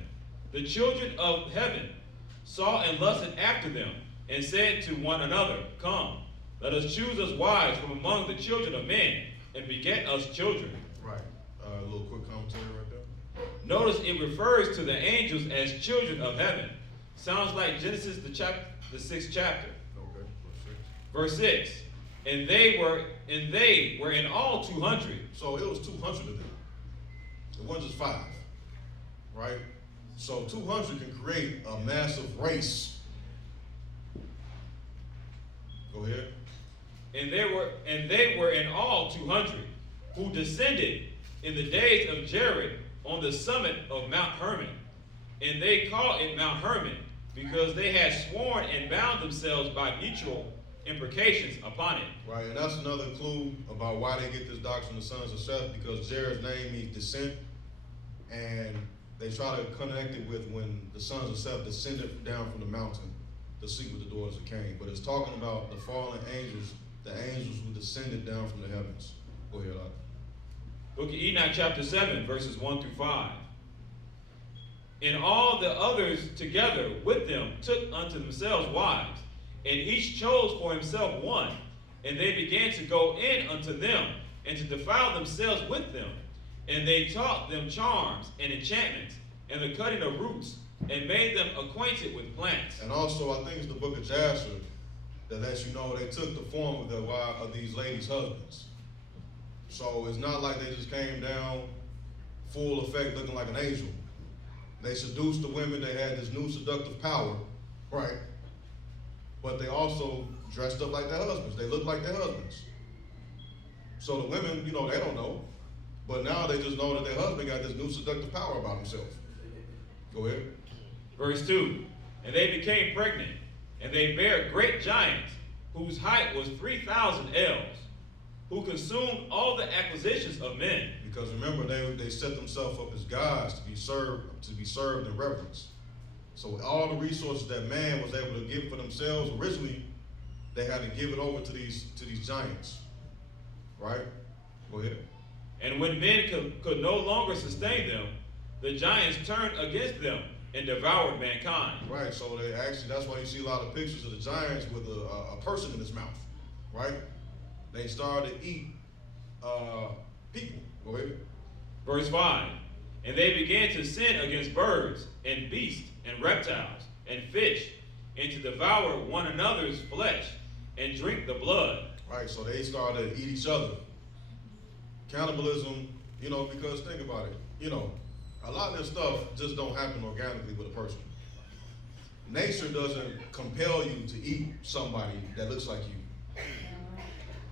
saw and lusted after them, and said to one another, Come, let us choose us wives from among the children of men, and beget us children. Right. A little quick commentary right there. Notice it refers to the angels as children of heaven. Sounds like Genesis, the 6th chapter. Okay, Verse 6. And they were in all 200. So it was 200 of them. It wasn't just 5. Right? So 200 can create a massive race. Go ahead. And they were in all 200, who descended in the days of Jared on the summit of Mount Hermon. And they called it Mount Hermon, because they had sworn and bound themselves by mutual imprecations upon it. Right, and that's another clue about why they get this doctrine of the sons of Seth, because Jared's name means descent, and they try to connect it with when the sons of Seth descended down from the mountain to sleep with the daughters of Cain. But it's talking about the fallen angels, the angels who descended down from the heavens. Go ahead, Art. Book of Enoch chapter 7, verses 1 through 5. And all the others together with them took unto themselves wives, and each chose for himself one, and they began to go in unto them, and to defile themselves with them. And they taught them charms and enchantments, and the cutting of roots, and made them acquainted with plants. And also, I think it's the book of Jasher that lets you know they took the form of these ladies' husbands. So it's not like they just came down full effect looking like an angel. They seduced the women, they had this new seductive power, right? But they also dressed up like their husbands. They looked like their husbands. So the women, they don't know. But now they just know that their husband got this new seductive power about himself. Go ahead. Verse 2. And they became pregnant, and they bare great giants, whose height was 3,000 ells, who consumed all the acquisitions of men. Because remember, they set themselves up as gods to be served in reverence. So all the resources that man was able to give for themselves, originally, they had to give it over to these giants. Right? Go ahead. And when men could no longer sustain them, the giants turned against them and devoured mankind. Right, so that's why you see a lot of pictures of the giants with a person in his mouth. Right? They started to eat people. Go ahead. Verse 5. And they began to sin against birds and beasts and reptiles and fish, and to devour one another's flesh and drink the blood. Right, so they started to eat each other. Cannibalism, because think about it. A lot of this stuff just don't happen organically with a person. Nature doesn't compel you to eat somebody that looks like you.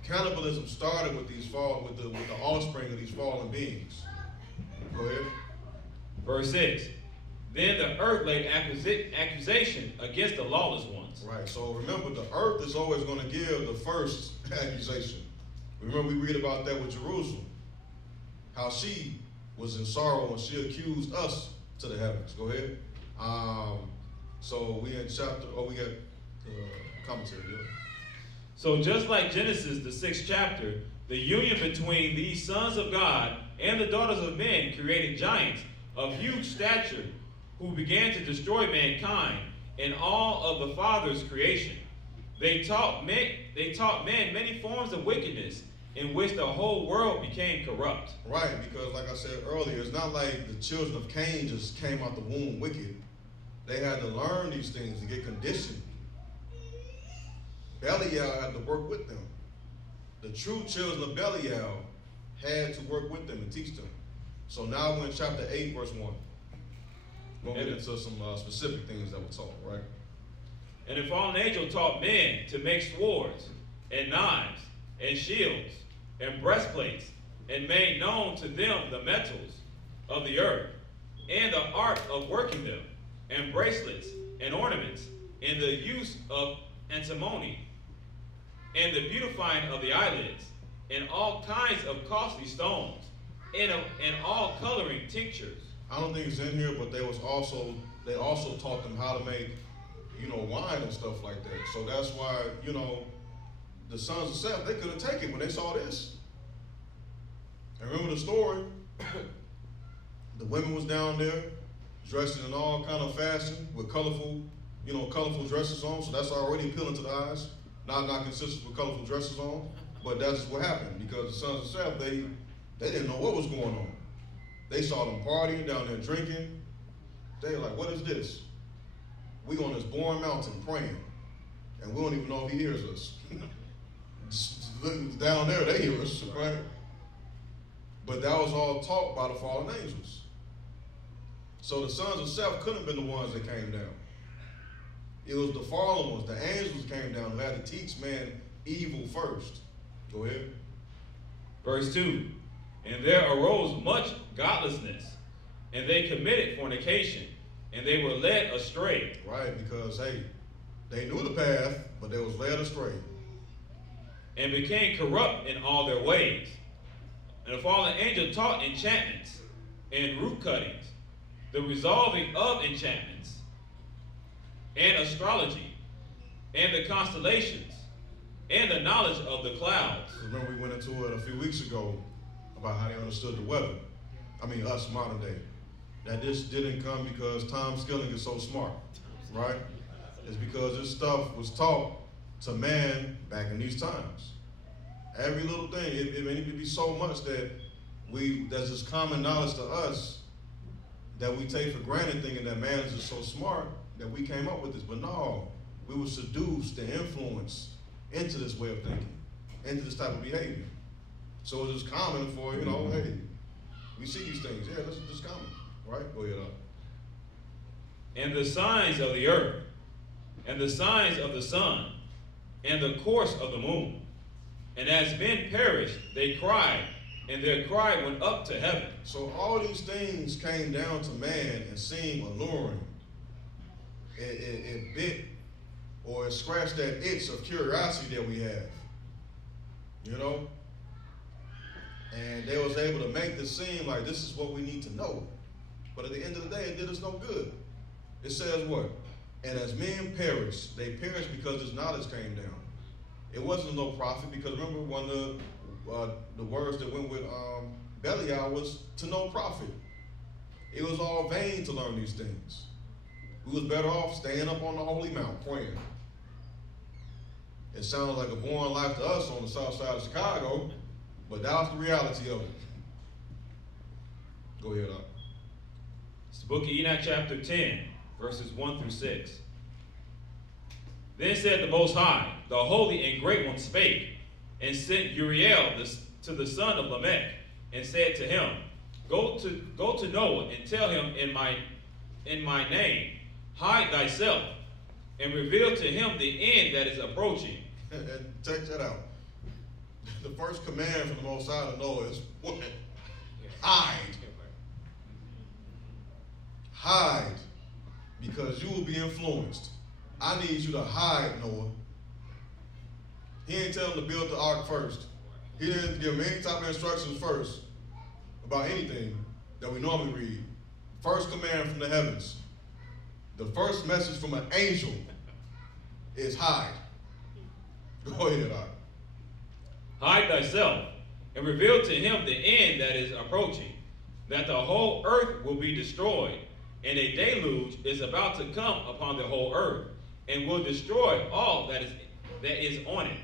Cannibalism started with with the offspring of these fallen beings. Go ahead. Verse 6. Then the earth laid accusation against the lawless ones. Right, so remember, the earth is always going to give the first accusation. Remember, we read about that with Jerusalem. How she was in sorrow and she accused us to the heavens. Go ahead. So we in we got commentary. Yeah. So just like Genesis, the 6th chapter, the union between these sons of God and the daughters of men created giants of huge stature who began to destroy mankind and all of the Father's creation. They taught men many forms of wickedness in which the whole world became corrupt. Right, because like I said earlier, it's not like the children of Cain just came out the womb wicked. They had to learn these things and get conditioned. Belial had to work with them. The true children of Belial had to work with them and teach them. So now we're in chapter 8, verse 1. We'll get into some specific things that were taught, right? And the fallen angel taught men to make swords and knives and shields and breastplates, and made known to them the metals of the earth, and the art of working them, and bracelets and ornaments, and the use of antimony, and the beautifying of the eyelids, and all kinds of costly stones, and all coloring tinctures. I don't think it's in here, but they also taught them how to make, wine and stuff like that. So that's why, the sons of Seth, they couldn't take it when they saw this. And remember the story? The women was down there, dressed in all kind of fashion with colorful dresses on. So that's already appealing to the eyes. Not consistent with colorful dresses on, but that's what happened because the sons of Seth, they didn't know what was going on. They saw them partying down there drinking. They were like, what is this? We on this boring mountain praying, and we don't even know if he hears us. Down there, they hear us, right? But that was all taught by the fallen angels. So the sons of Seth couldn't have been the ones that came down. It was the fallen ones, the angels came down who had to teach man evil first. Go ahead. Verse 2. And there arose much godlessness, and they committed fornication, and they were led astray. Right, because, hey, they knew the path, but they was led astray. And became corrupt in all their ways. And the fallen angel taught enchantments and root cuttings, the resolving of enchantments, and astrology, and the constellations, and the knowledge of the clouds. Remember we went into it a few weeks ago about how they understood the weather. I mean, us, modern day. That this didn't come because Tom Skilling is so smart, right? It's because this stuff was taught to man back in these times. Every little thing, it could be so much that that's just common knowledge to us that we take for granted, thinking that man is just so smart that we came up with this. But no, we were seduced and influenced into this way of thinking, into this type of behavior. So it's just common for, hey, we see these things. Yeah, that's just common, right? Go ahead. And the signs of the earth, and the signs of the sun, and the course of the moon. And as men perished, they cried, and their cry went up to heaven. So all these things came down to man and seemed alluring. It bit or it scratched that itch of curiosity that we have. And they was able to make this seem like this is what we need to know. But at the end of the day, it did us no good. It says what? And as men perished, they perished because this knowledge came down. It wasn't no profit, because remember one of the words that went with Belial was to no profit. It was all vain to learn these things. We was better off staying up on the holy mount praying. It sounded like a boring life to us on the south side of Chicago, but that was the reality of it. Go ahead, Doc. It's the book of Enoch, chapter 10, verses 1 through 6. Then said the Most High, the Holy and Great One spake, and sent Uriel to the son of Lamech, and said to him, Go to Noah and tell him in my name, hide thyself, and reveal to him the end that is approaching. And check that out. The first command from the Most High to Noah is what? Hide. Hide, because you will be influenced. I need you to hide, Noah. He ain't tell him to build the ark first. He didn't give him any type of instructions first about anything that we normally read. First command from the heavens. The first message from an angel is hide. Go ahead, Doc. Hide thyself, and reveal to him the end that is approaching, that the whole earth will be destroyed, and a deluge is about to come upon the whole earth, and will destroy all that is on it.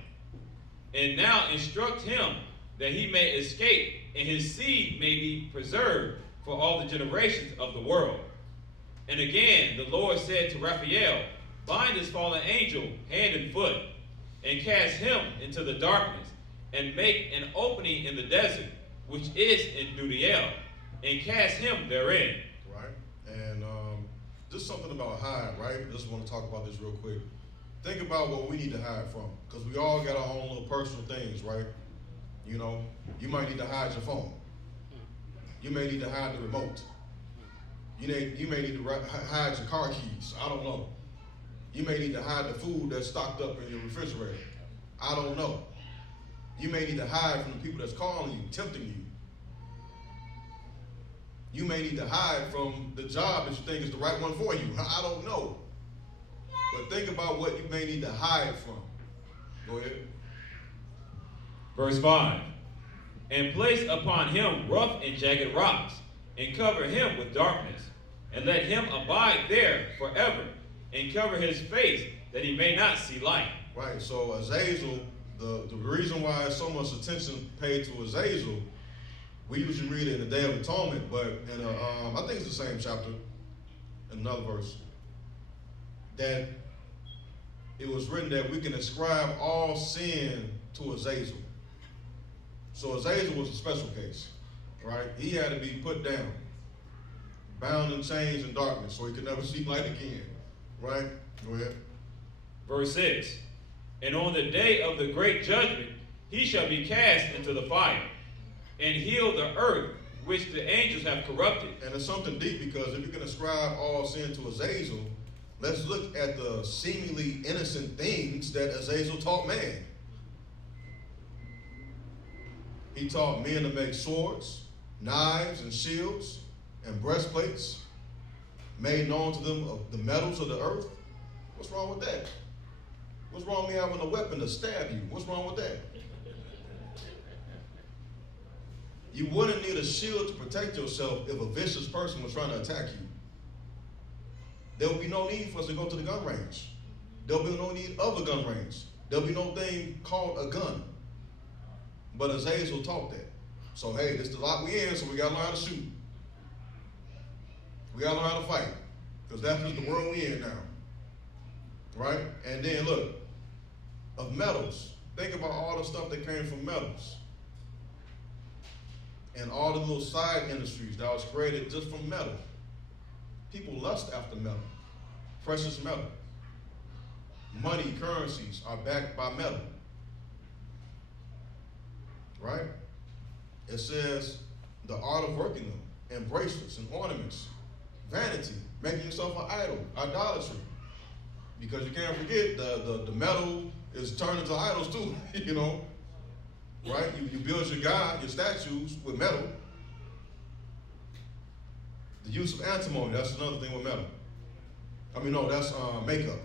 And now instruct him that he may escape, and his seed may be preserved for all the generations of the world. And again the Lord said to Raphael, Bind this fallen angel hand and foot, and cast him into the darkness, and make an opening in the desert, which is in Belial, and cast him therein. Right, and just something about hide, right? I just want to talk about this real quick. Think about what we need to hide from, because we all got our own little personal things, right? You might need to hide your phone. You may need to hide the remote. You may need to hide your car keys. I don't know. You may need to hide the food that's stocked up in your refrigerator. I don't know. You may need to hide from the people that's calling you, tempting you. You may need to hide from the job that you think is the right one for you. I don't know. But think about what you may need to hide from. Go ahead. Verse 5. And place upon him rough and jagged rocks, and cover him with darkness, and let him abide there forever, and cover his face, that he may not see light. Right, so Azazel, the reason why there's so much attention paid to Azazel, we usually read it in the Day of Atonement, but in I think it's the same chapter, in another verse, that it was written that we can ascribe all sin to Azazel. So Azazel was a special case, right? He had to be put down, bound in chains and darkness, so he could never see light again. Right? Go ahead. Verse 6. And on the day of the great judgment, he shall be cast into the fire, and heal the earth which the angels have corrupted. And it's something deep, because if you can ascribe all sin to Azazel, let's look at the seemingly innocent things that Azazel taught man. He taught men to make swords, knives, and shields, and breastplates, made known to them of the metals of the earth. What's wrong with that? What's wrong with me having a weapon to stab you? What's wrong with that? You wouldn't need a shield to protect yourself if a vicious person was trying to attack you. There would be no need for us to go to the gun range. There will be no need of a gun range. There will be no thing called a gun. But Azazel taught that. So hey, this is the lot we in, so we got to learn how to shoot. We got to learn how to fight, because that's just the world we in now. Right? And then look, of metals. Think about all the stuff that came from metals. And all the little side industries that was created just from metal. People lust after metal, precious metal. Money, currencies are backed by metal. Right? It says the art of working them, and bracelets and ornaments, vanity, making yourself an idol, idolatry. Because you can't forget the metal is turned into idols too, you know. Right? You build your God, your statues with metal. The use of antimony, that's another thing with metal. That's makeup.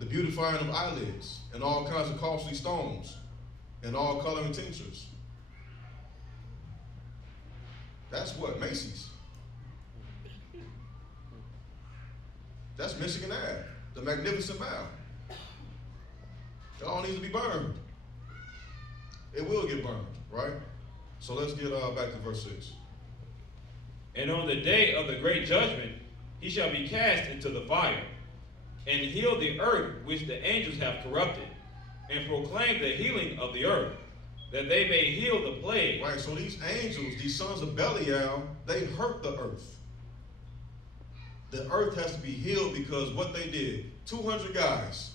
The beautifying of eyelids, and all kinds of costly stones, and all coloring tinctures. That's what? Macy's. That's Michigan Ave, the Magnificent Mile. It all needs to be burned. It will get burned, right? So let's get back to verse 6. And on the day of the great judgment, he shall be cast into the fire, and heal the earth which the angels have corrupted, and proclaim the healing of the earth, that they may heal the plague. Right, so these angels, these sons of Belial, they hurt the earth. The earth has to be healed because what they did, 200 guys,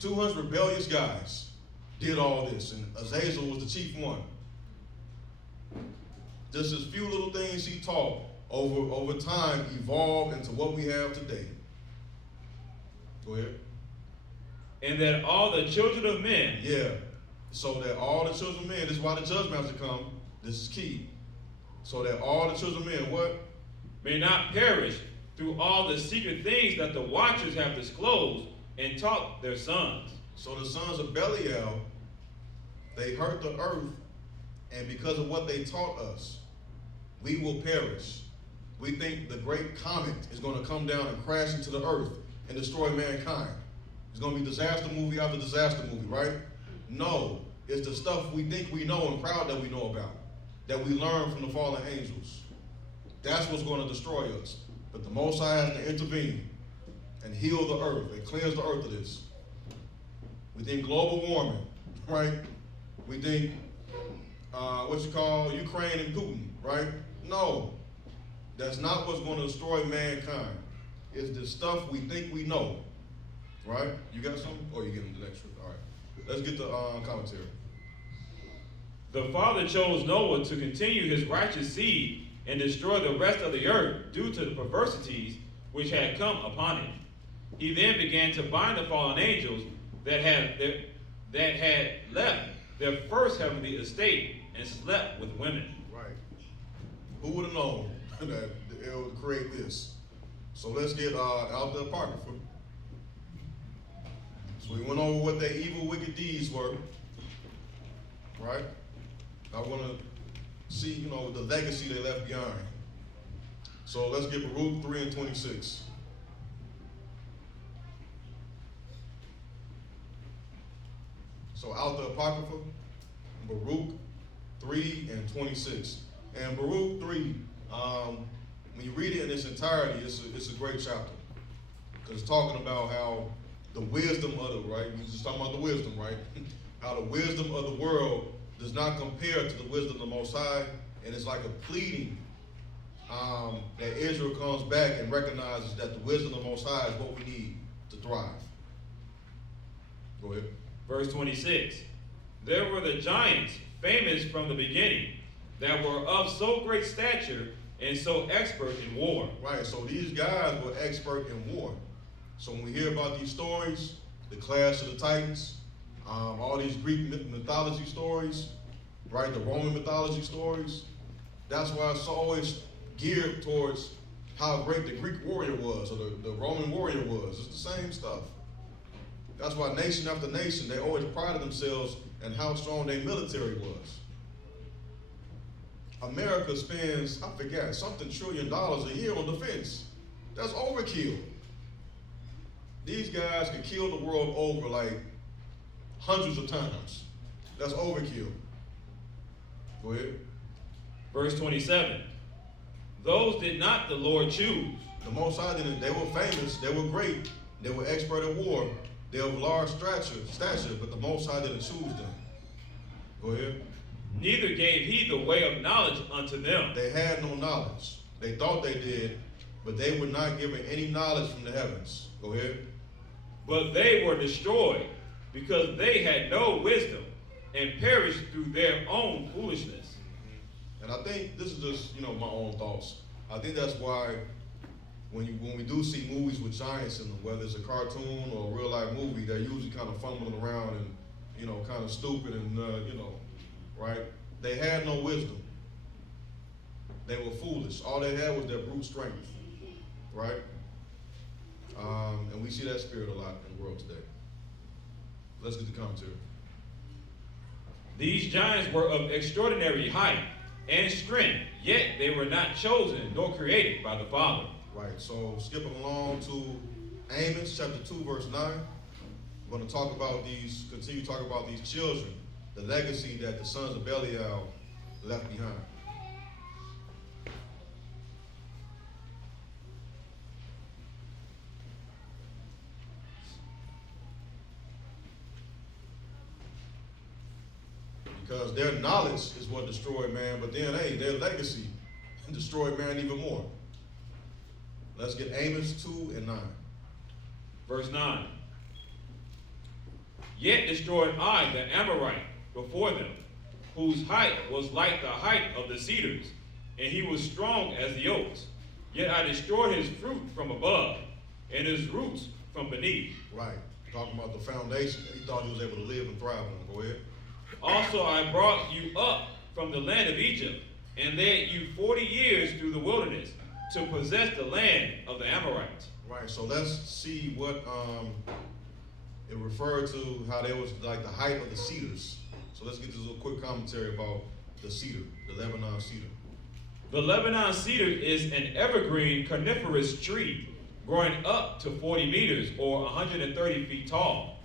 200 rebellious guys did all this, and Azazel was the chief one. Just as few little things he taught over time evolved into what we have today. Go ahead. And that all the children of men, Yeah, so that all the children of men, this is why the judgment has to come, this is key. So that all the children of men, what? may not perish through all the secret things that the watchers have disclosed and taught their sons. So the sons of Belial, they hurt the earth, and because of what they taught us, we will perish. We think the great comet is going to come down and crash into the earth and destroy mankind. It's going to be disaster movie after disaster movie, right? No, it's the stuff we think we know and proud that we know about, that we learned from the fallen angels. That's what's going to destroy us. But the Most High has to intervene and heal the earth and cleanse the earth of this. We think global warming, right? We think Ukraine and Putin, right? No, that's not what's going to destroy mankind. It's the stuff we think we know, right? You got something? Or you getting the next one? All right. Let's get the commentary. The Father chose Noah to continue his righteous seed and destroy the rest of the earth due to the perversities which had come upon it. He then began to bind the fallen angels that had left their first heavenly estate and slept with women. Right. Who would have known that it would create this? So let's get out the Apocrypha. So we went over what their evil, wicked deeds were. Right? I want to see, the legacy they left behind. So let's get Baruch 3 and 26. So out the Apocrypha, Baruch 3 and 26. And Baruch 3, when you read it in its entirety, it's a great chapter. Because it's talking about how the wisdom of the, right? We're just talking about the wisdom, right? How the wisdom of the world does not compare to the wisdom of the Most High, and it's like a pleading that Israel comes back and recognizes that the wisdom of the Most High is what we need to thrive. Go ahead. Verse 26. There were the giants, famous from the beginning, that were of so great stature and so expert in war. Right, so these guys were expert in war. So when we hear about these stories, the Clash of the Titans, all these Greek mythology stories, right, the Roman mythology stories, that's why it's always geared towards how great the Greek warrior was or the Roman warrior was. It's the same stuff. That's why nation after nation, they always prided themselves in how strong their military was. America spends, I forget, something $1 trillion a year on defense. That's overkill. These guys can kill the world over like hundreds of times. That's overkill. Go ahead. Verse 27. Those did not the Lord choose. The Most High didn't. They were famous. They were great. They were expert at war. They were of large stature, but the Most High didn't choose them. Go ahead. Neither gave he the way of knowledge unto them. They had no knowledge. They thought they did, but they were not given any knowledge from the heavens. Go ahead. But they were destroyed because they had no wisdom and perished through their own foolishness. And I think this is just, my own thoughts. I think that's why when we do see movies with giants in them, whether it's a cartoon or a real life movie, they're usually kind of fumbling around and, kind of stupid and, right? They had no wisdom. They were foolish. All they had was their brute strength, right? And we see that spirit a lot in the world today. Let's get the commentary. These giants were of extraordinary height and strength, yet they were not chosen nor created by the Father. Right, so skipping along to Amos chapter 2, verse 9. We're going to continue to talk about these children, the legacy that the sons of Belial left behind. Because their knowledge is what destroyed man, but then, their legacy destroyed man even more. Let's get Amos 2 and 9. Verse 9. Yet destroyed I the Amorite before them, whose height was like the height of the cedars, and he was strong as the oaks. Yet I destroyed his fruit from above, and his roots from beneath. Right, talking about the foundation that he thought he was able to live and thrive on. Go ahead. Also I brought you up from the land of Egypt, and led you 40 years through the wilderness, to possess the land of the Amorites. Right, so let's see what it referred to, how there was like the height of the cedars. So let's get this little quick commentary about the cedar, the Lebanon cedar. The Lebanon cedar is an evergreen coniferous tree growing up to 40 meters or 130 feet tall,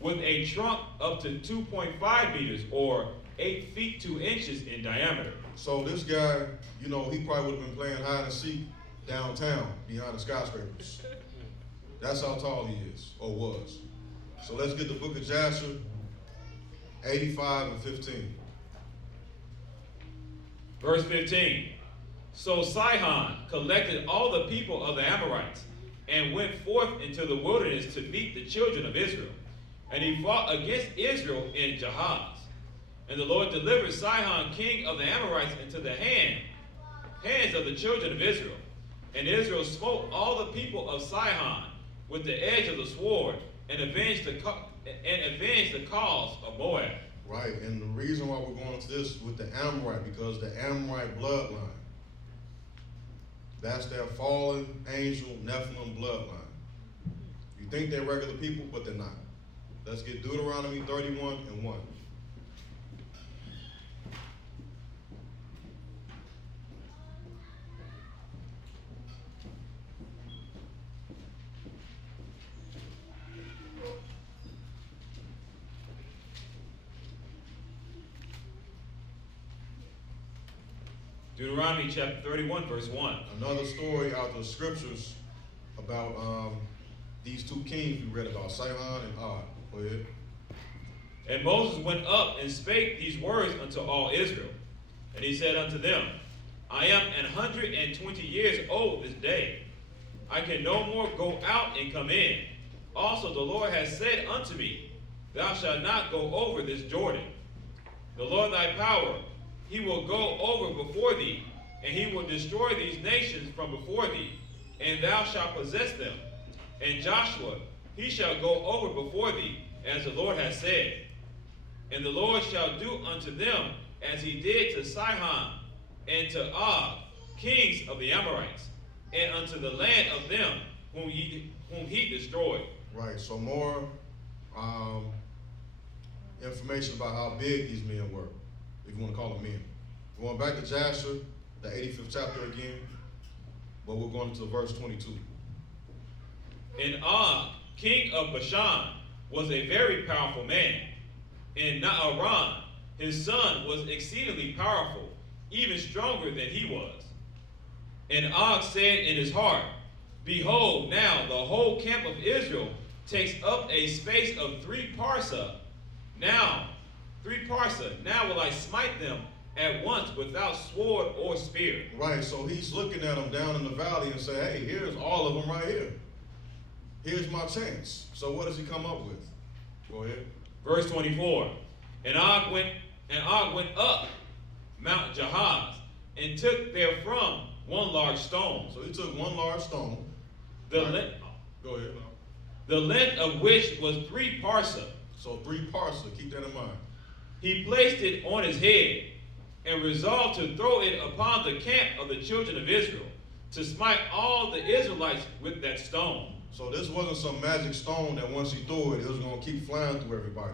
with a trunk up to 2.5 meters or 8 feet 2 inches in diameter. So this guy, he probably would have been playing hide and seek downtown behind the skyscrapers. That's how tall he is, or was. So let's get the book of Jasher, 85 and 15. Verse 15. So Sihon collected all the people of the Amorites and went forth into the wilderness to meet the children of Israel. And he fought against Israel in Jahaz. And the Lord delivered Sihon, king of the Amorites, into the hands of the children of Israel. And Israel smote all the people of Sihon with the edge of the sword, and avenged the cause of Moab. Right, and the reason why we're going into this with the Amorite, because the Amorite bloodline, that's their fallen angel Nephilim bloodline. You think they're regular people, but they're not. Let's get Deuteronomy 31 and 1. Deuteronomy chapter 31, verse 1. Another story out of the scriptures about these two kings we read about, Sihon and Og. Go ahead. And Moses went up and spake these words unto all Israel. And he said unto them, I am 120 years old this day. I can no more go out and come in. Also the Lord has said unto me, Thou shalt not go over this Jordan. The Lord thy power, he will go over before thee, and he will destroy these nations from before thee, and thou shalt possess them. And Joshua, he shall go over before thee, as the Lord has said. And the Lord shall do unto them as he did to Sihon and to Og, kings of the Amorites, and unto the land of them whom he destroyed. Right, so more information about how big these men were, if you want to call them men. Going back to Jasher, the 85th chapter again, but we're going to verse 22. And Og, king of Bashan, was a very powerful man. And Naaran, his son, was exceedingly powerful, even stronger than he was. And Og said in his heart, Behold, now the whole camp of Israel takes up a space of 3 parsa. Now, 3 parsa, now will I smite them at once without sword or spear. Right, so he's looking at them down in the valley and say, hey, here's all of them right here. Here's my chance. So what does he come up with? Go ahead. Verse 24. And Og went up Mount Jahaz, and took therefrom 1 large stone. So he took 1 large stone. The right. length, Go ahead. the length of which was 3 parsa. So 3 parsa, keep that in mind. He placed it on his head, and resolved to throw it upon the camp of the children of Israel, to smite all the Israelites with that stone. So this wasn't some magic stone that once he threw it, it was going to keep flying through everybody.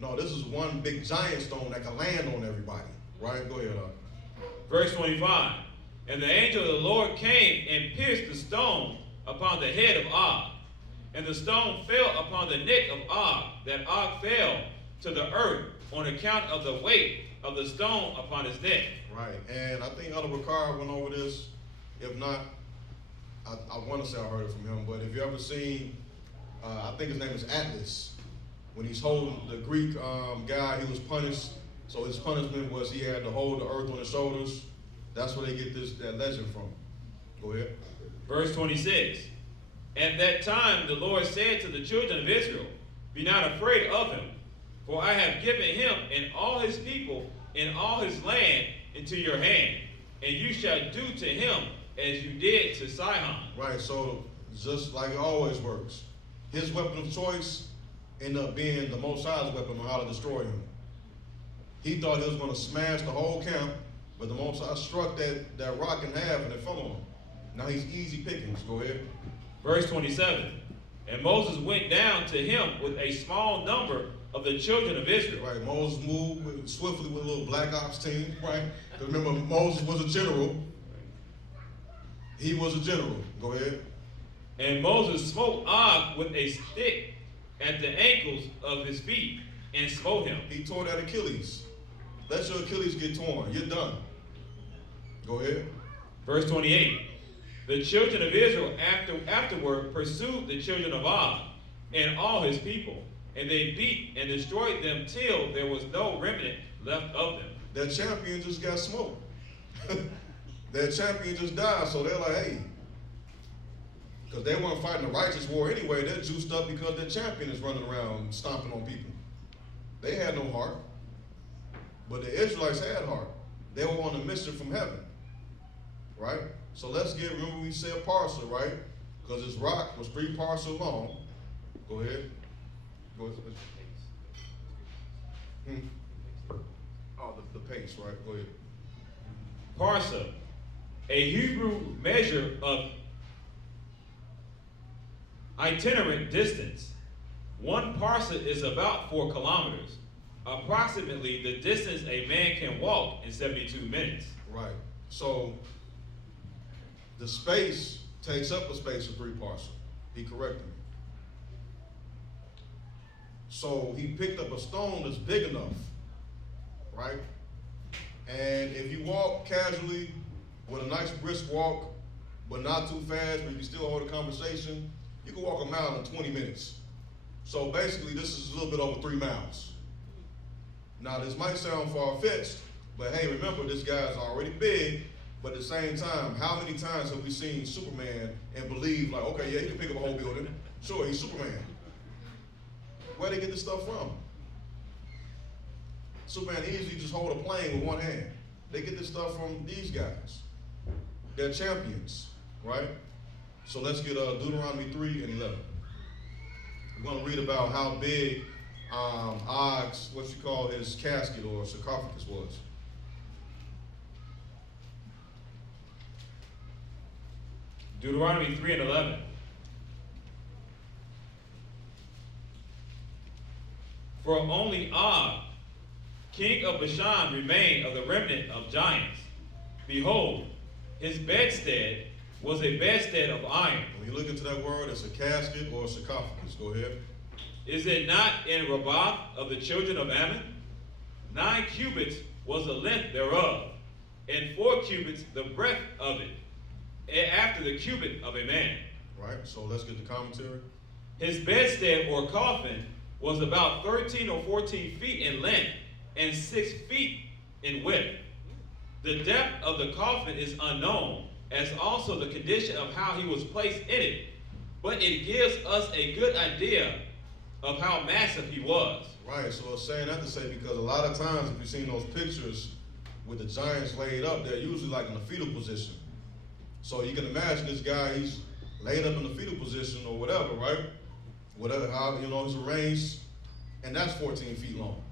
No, this is one big giant stone that can land on everybody. Right? Go ahead. Verse 25. And the angel of the Lord came and pierced the stone upon the head of Og. And the stone fell upon the neck of Og, that Og fell to the earth on account of the weight of the stone upon his neck. Right. And I think Elder Ricard went over this. If not, I want to say I heard it from him. But if you ever seen, I think his name is Atlas. When he's holding the Greek guy, he was punished. So his punishment was he had to hold the earth on his shoulders. That's where they get that legend from. Go ahead. Verse 26. At that time the Lord said to the children of Israel, Be not afraid of him, for I have given him and all his people and all his land into your hand, and you shall do to him as you did to Sihon. Right, so just like it always works, his weapon of choice ended up being the Most High's weapon on how to destroy him. He thought he was going to smash the whole camp, but the Most High struck that rock in half and it fell on him. Now he's easy pickings. Go ahead. Verse 27. And Moses went down to him with a small number of the children of Israel. Right, Moses moved swiftly with a little black ops team, right? Remember, Moses was a general. He was a general. Go ahead. And Moses smote Og with a stick at the ankles of his feet, and smote him. He tore that Achilles. Let your Achilles get torn. You're done. Go ahead. Verse 28. The children of Israel afterward pursued the children of Og and all his people, and they beat and destroyed them till there was no remnant left of them. Their champion just got smoked. Their champion just died, so they're like, hey, because they weren't fighting a righteous war anyway, they're juiced up because their champion is running around stomping on people. They had no heart, but the Israelites had heart. They were on a mission from heaven, right? So remember we said parcel, right? Because this rock was 3 parcel long. Go ahead. Go ahead. Oh, the pace, right? Go ahead. Parsa, a Hebrew measure of itinerant distance. 1 parsa is about 4 kilometers, approximately the distance a man can walk in 72 minutes. Right. So the space takes up a space of 3 parcel. He corrected me. So he picked up a stone that's big enough, right? And if you walk casually with a nice brisk walk, but not too fast, but you can still hold a conversation, you can walk a mile in 20 minutes. So basically, this is a little bit over 3 miles. Now, this might sound far-fetched, but hey, remember, this guy's already big, But at the same time, how many times have we seen Superman and believe like, okay, yeah, he can pick up a whole building. Sure, he's Superman. Where they get this stuff from? Superman easily just hold a plane with one hand. They get this stuff from these guys. They're champions, right? So let's get Deuteronomy 3 and 11. We're going to read about how big Og's, what you call his casket or sarcophagus was. Deuteronomy 3 and 11. For only Og, king of Bashan, remained of the remnant of giants. Behold, his bedstead was a bedstead of iron. When you look into that word, it's a casket or a sarcophagus. Go ahead. Is it not in Rabbah of the children of Ammon? 9 cubits was the length thereof, and 4 cubits the breadth of it, and after the cubit of a man. Right, so let's get the commentary. His bedstead or coffin was about 13 or 14 feet in length and 6 feet in width. The depth of the coffin is unknown, as also the condition of how he was placed in it, but it gives us a good idea of how massive he was. Right, so it's saying that to say because a lot of times if you've seen those pictures with the giants laid up, they're usually like in the fetal position. So you can imagine this guy, he's laid up in the fetal position or whatever, right? Whatever, how, you know, he's arranged, and that's 14 feet long.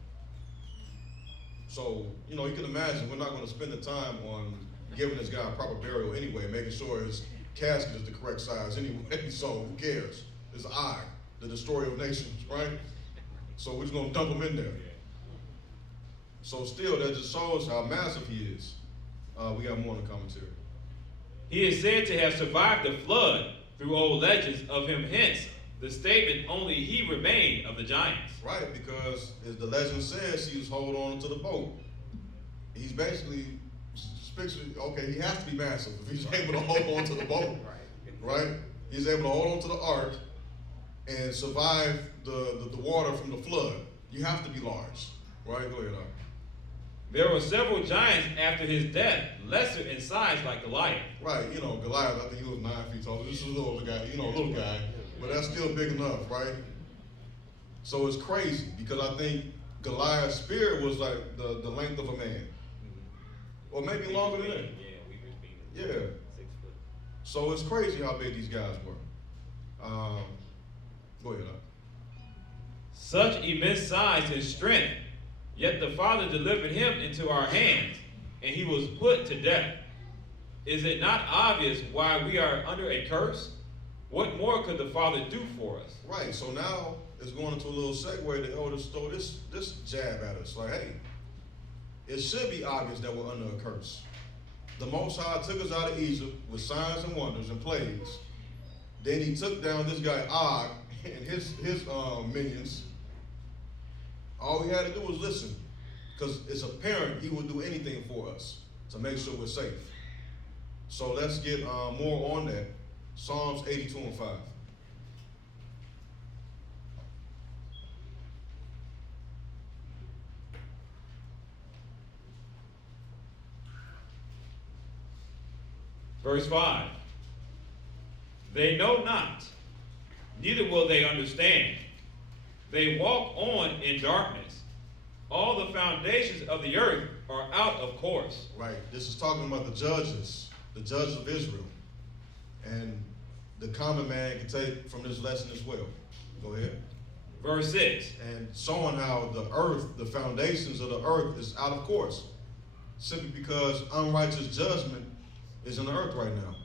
So, you know, you can imagine we're not going to spend the time on giving this guy a proper burial anyway, making sure his casket is the correct size anyway, so who cares? It's I, the destroyer of nations, right? So we're just going to dump him in there. So still, that just shows how massive he is. We got more in the commentary. He is said to have survived the flood through old legends of him, hence the statement, only he remained of the giants. Right, because as the legend says, he was holding on to the boat. He's basically, okay, he has to be massive if he's able to hold on to the boat, right? He's able to hold on to the ark and survive the water from the flood. You have to be large, right? Go ahead, Ark. There were several giants after his death, lesser in size like Goliath. Right, you know, Goliath, I think he was 9 feet tall. This is a little guy, you know, little guy, but that's still big enough, right? So it's crazy because I think Goliath's spirit was like the length of a man. Or maybe longer than that. Yeah. 6 foot. So it's crazy how big these guys were. Go ahead, Ark. Such immense size and strength, yet the Father delivered him into our hands, and he was put to death. Is it not obvious why we are under a curse? What more could the Father do for us? Right, so now it's going into a little segue. The elders throw this jab at us. Like, hey, it should be obvious that we're under a curse. The Most High took us out of Egypt with signs and wonders and plagues. Then he took down this guy Og and his minions. All we had to do was listen, because it's apparent he would do anything for us to make sure we're safe. So let's get more on that. Psalms 82 and 5. Verse 5. They know not, neither will they understand. They walk on in darkness. All the foundations of the earth are out of course. Right. This is talking about the judges of Israel. And the common man can take from this lesson as well. Go ahead. Verse 6. And showing how the earth, the foundations of the earth is out of course. Simply because unrighteous judgment is in the earth right now.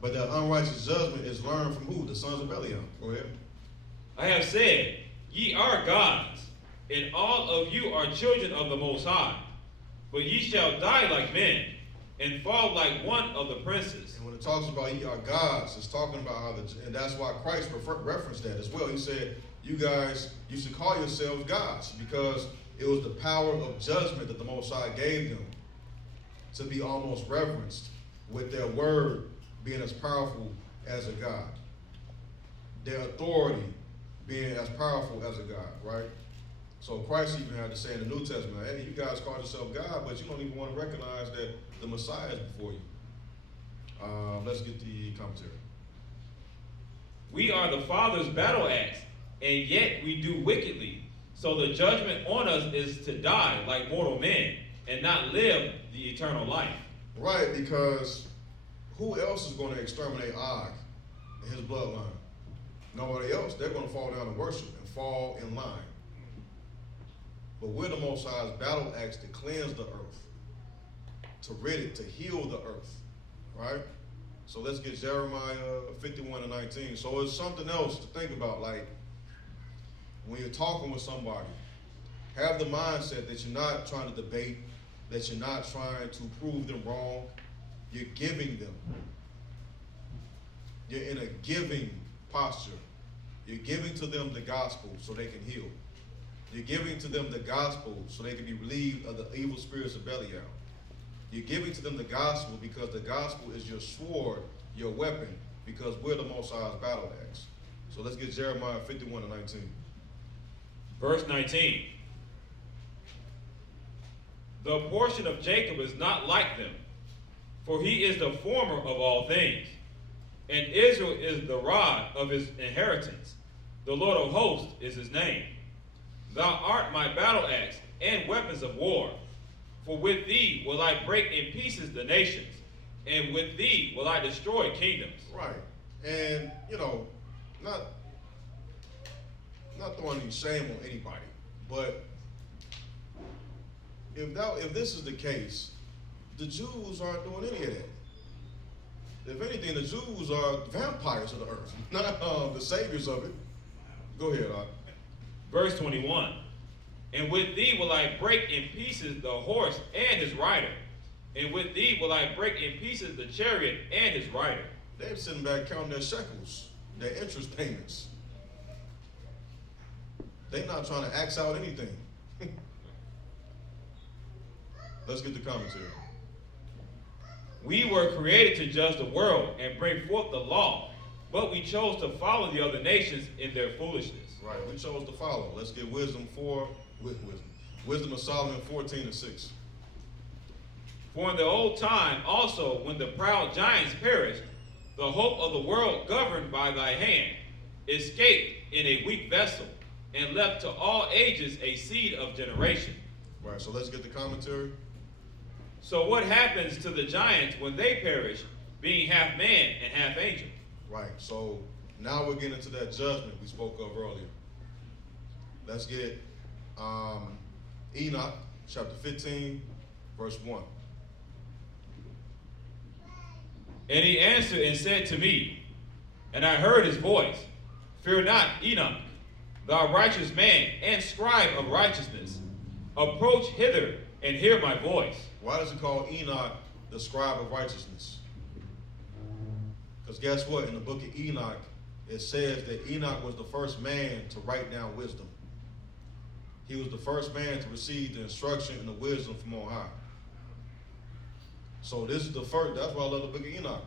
But that unrighteous judgment is learned from who? The sons of Belial. Go ahead. I have said, ye are gods, and all of you are children of the Most High. But ye shall die like men, and fall like one of the princes. And when it talks about ye are gods, it's talking about how and that's why Christ referenced that as well. He said, you guys, you should call yourselves gods, because it was the power of judgment that the Most High gave them to be almost reverenced, with their word being as powerful as a God. Their authority being as powerful as a God, right? So Christ even had to say in the New Testament, hey, you guys call yourself God, but you don't even want to recognize that the Messiah is before you. Let's get the commentary. We are the Father's battle axe, and yet we do wickedly. So the judgment on us is to die like mortal men, and not live the eternal life. Right, because who else is going to exterminate Og and his bloodline? Nobody else. They're going to fall down and worship and fall in line. But we're the Most High's battle axe to cleanse the earth, to rid it, to heal the earth. Right? So let's get Jeremiah 51 and 19. So it's something else to think about. Like, when you're talking with somebody, have the mindset that you're not trying to debate, that you're not trying to prove them wrong. You're giving them. You're in a giving posture. You're giving to them the gospel so they can heal. You're giving to them the gospel so they can be relieved of the evil spirits of Belial. You're giving to them the gospel because the gospel is your sword, your weapon, because we're the Most High's battle axe. So let's get Jeremiah 51 and 19. Verse 19. The portion of Jacob is not like them, for he is the former of all things, and Israel is the rod of his inheritance. The Lord of hosts is his name. Thou art my battle axe and weapons of war. For with thee will I break in pieces the nations, and with thee will I destroy kingdoms. Right. And, not throwing any shame on anybody, but if this is the case, the Jews aren't doing any of that. If anything, the Jews are vampires of the earth, not the saviors of it. Go ahead, Art. Verse 21. And with thee will I break in pieces the horse and his rider, and with thee will I break in pieces the chariot and his rider. They're sitting back counting their shekels, their interest payments. They're not trying to axe out anything. Let's get the commentary. We were created to judge the world and bring forth the law, but we chose to follow the other nations in their foolishness. Right, we chose to follow. Let's get wisdom of Solomon 14 and 6. For in the old time also, when the proud giants perished, the hope of the world governed by thy hand escaped in a weak vessel, and left to all ages a seed of generation. Right, so let's get the commentary. So what happens to the giants when they perish, being half man and half angel? Right, so now we're getting into that judgment we spoke of earlier. Let's get Enoch chapter 15, verse 1. And he answered and said to me, and I heard his voice, Fear not, Enoch, thou righteous man and scribe of righteousness. Approach hither and hear my voice. Why does it call Enoch the scribe of righteousness? Because guess what? In the book of Enoch, it says that Enoch was the first man to write down wisdom. He was the first man to receive the instruction and the wisdom from on high. So this is the first, that's why I love the book of Enoch.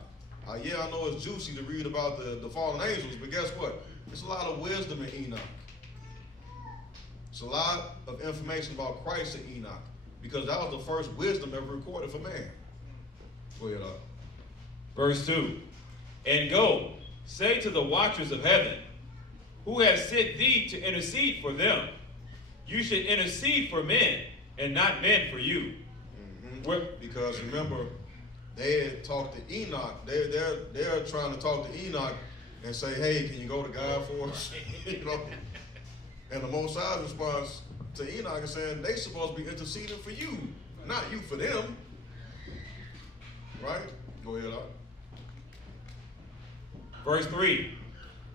Yeah, I know it's juicy to read about the fallen angels, but guess what? There's a lot of wisdom in Enoch. It's a lot of information about Christ in Enoch, because that was the first wisdom ever recorded for man. Go ahead, Verse 2. And go, say to the watchers of heaven, who have sent thee to intercede for them. You should intercede for men, and not men for you. Mm-hmm. Because remember, they had talked to Enoch. They're trying to talk to Enoch and say, hey, can you go to God for us? And the Most High's response to Enoch is saying, they supposed to be interceding for you, not you for them. Right? Go ahead, Art. Verse 3.